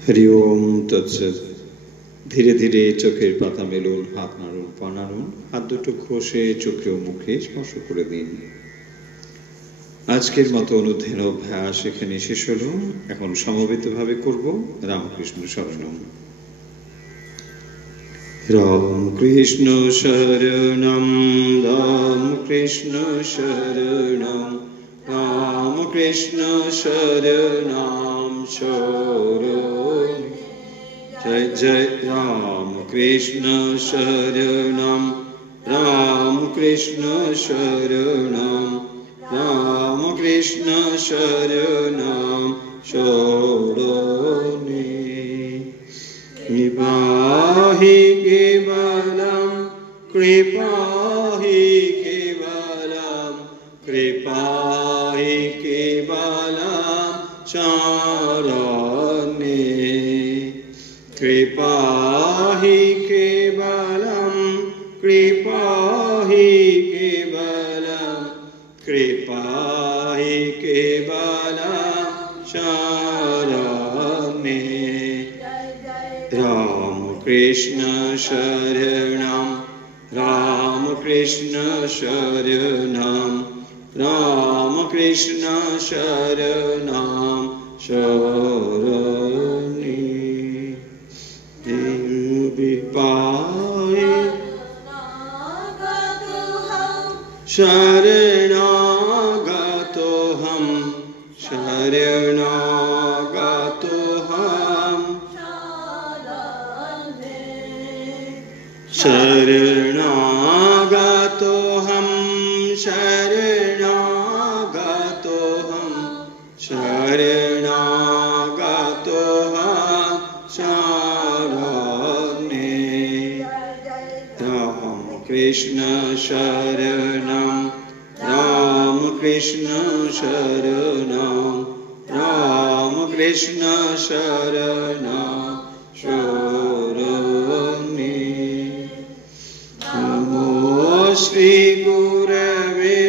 হরি ওম তৎসৎ। ধীরে ধীরে চোখের পাতা মেলুন, হাত নাড়ুন, পা নাড়ুন, হাত দুটো ঘষে চোখে ও মুখে স্পর্শ করে দিন। আজকের মতো অনুধ্যান অভ্যাস এখানে শেষ হলো। এখন সমবেতভাবে করব রামকৃষ্ণ শরণম। রামকৃষ্ণ শরণম, রামকৃষ্ণ শরণম, রামকৃষ্ণ শরণম শরণ। জয় জয় রামকৃষ্ণ শরণম, রামকৃষ্ণ শরণম, রামকৃষ্ণ শরণম শরণে। কৃপাহি কেবলম, কৃপাহি কেবলম, কৃপাহি কেবলম। कृपा हि केवलम, कृपा हि केवलम, कृपा हि केवलम शरणे। राम कृष्ण शरणम, राम कृष्ण शरणम, राम कृष्ण शरणम शरणे। विपाये शरणागतोऽहं, शरणागतोऽहं, शरणागतोऽहं, शरणागतोऽहं, शरणागतोऽहं शरणे। राम कृष्ण शरणं, राम कृष्ण शरणं, राम कृष्ण शरणं शरणे। नमो श्री गुरवे,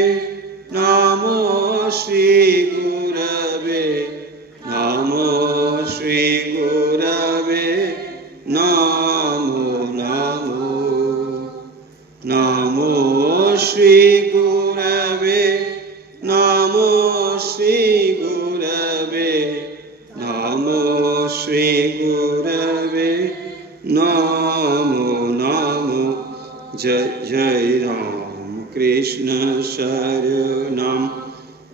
नमो श्री गुरवे, नमो श्री गुरवे, नमो नमो। नमो श्री गुरवे, नमो श्री गुरवे, नमो श्री गुरवे, नमो नमो। जय जय राम कृष्ण शरणं,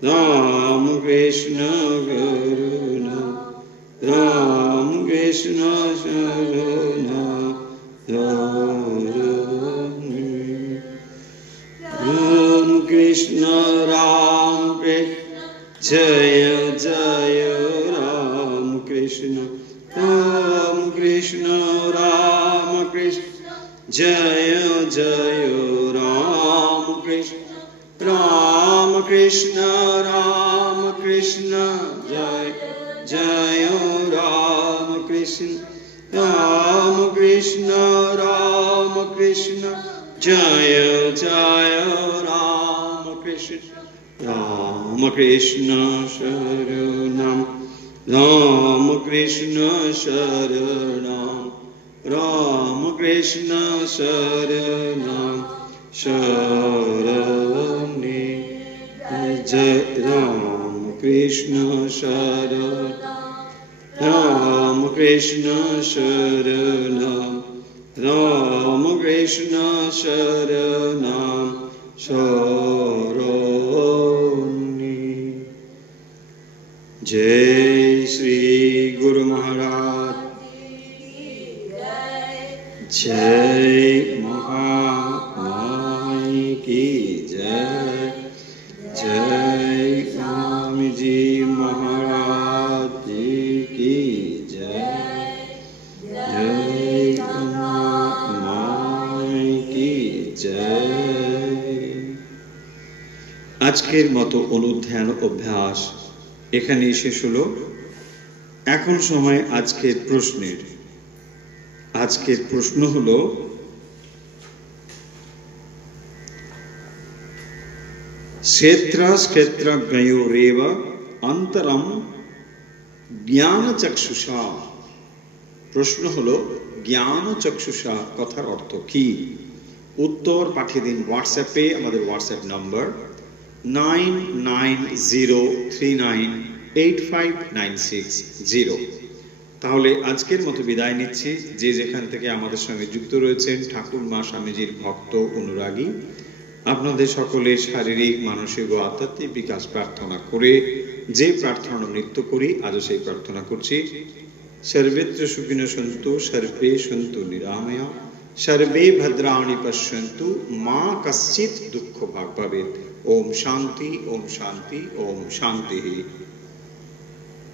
राम कृष्ण शरणं, राम कृष्ण शरणं राम कृष्ण राम कृष्ण जय जय राम कृष्ण, राम कृष्ण राम कृष्ण जय जय राम कृष्ण, राम कृष्ण राम कृष्ण जय जय राम कृष्ण, राम कृष्ण राम कृष्ण जय जय राम कृष्ण। राम कृष्ण शरणं, राम कृष्ण शरणं, राम कृष्ण शरणं शरणे। जय राम कृष्ण शरणं, राम कृष्ण शरणं, राम कृष्ण शरणं शरणे। जय श्री गुरु महाराज, जय महामाई की जय, जय स्वामी जी महाराज जी की जय, जय महामाई की जय। আজকের মতো অনুধ্যান অভ্যাস এখানেই শেষ হলো। এখন সময় আজকের প্রশ্নের। আজকের প্রশ্ন হলো, क्षेत्रक्षेत्रज्ञयोरेव অন্তরম জ্ঞান চক্ষুষা। প্রশ্ন হলো জ্ঞান চক্ষুষা কথার অর্থ কি? উত্তর পাঠিয়ে দিন হোয়াটসঅ্যাপে, আমাদের হোয়াটসঅ্যাপ নম্বর 9909859660। তাহলে আজকের মতো বিদায় নিচ্ছি। যে যেখান থেকে আমাদের সঙ্গে যুক্ত রয়েছেন ঠাকুর মা স্বামীজির ভক্ত অনুরাগী, আপনাদের সকলের শারীরিক মানসিক ও আধ্যাত্মিক বিকাশ প্রার্থনা করে যে প্রার্থনা নিত্য করি আজও সেই প্রার্থনা করছি। সর্বত্র সুখিনো সন্তু, সর্বে সন্তু নিরাময়া, সর্বে ভদ্রাণি পশ্যন্তু, মা কশ্চিৎ দুঃখ ভাগ ভবেৎ। ওম শান্তি, ওম শান্তি, ওম শান্তি।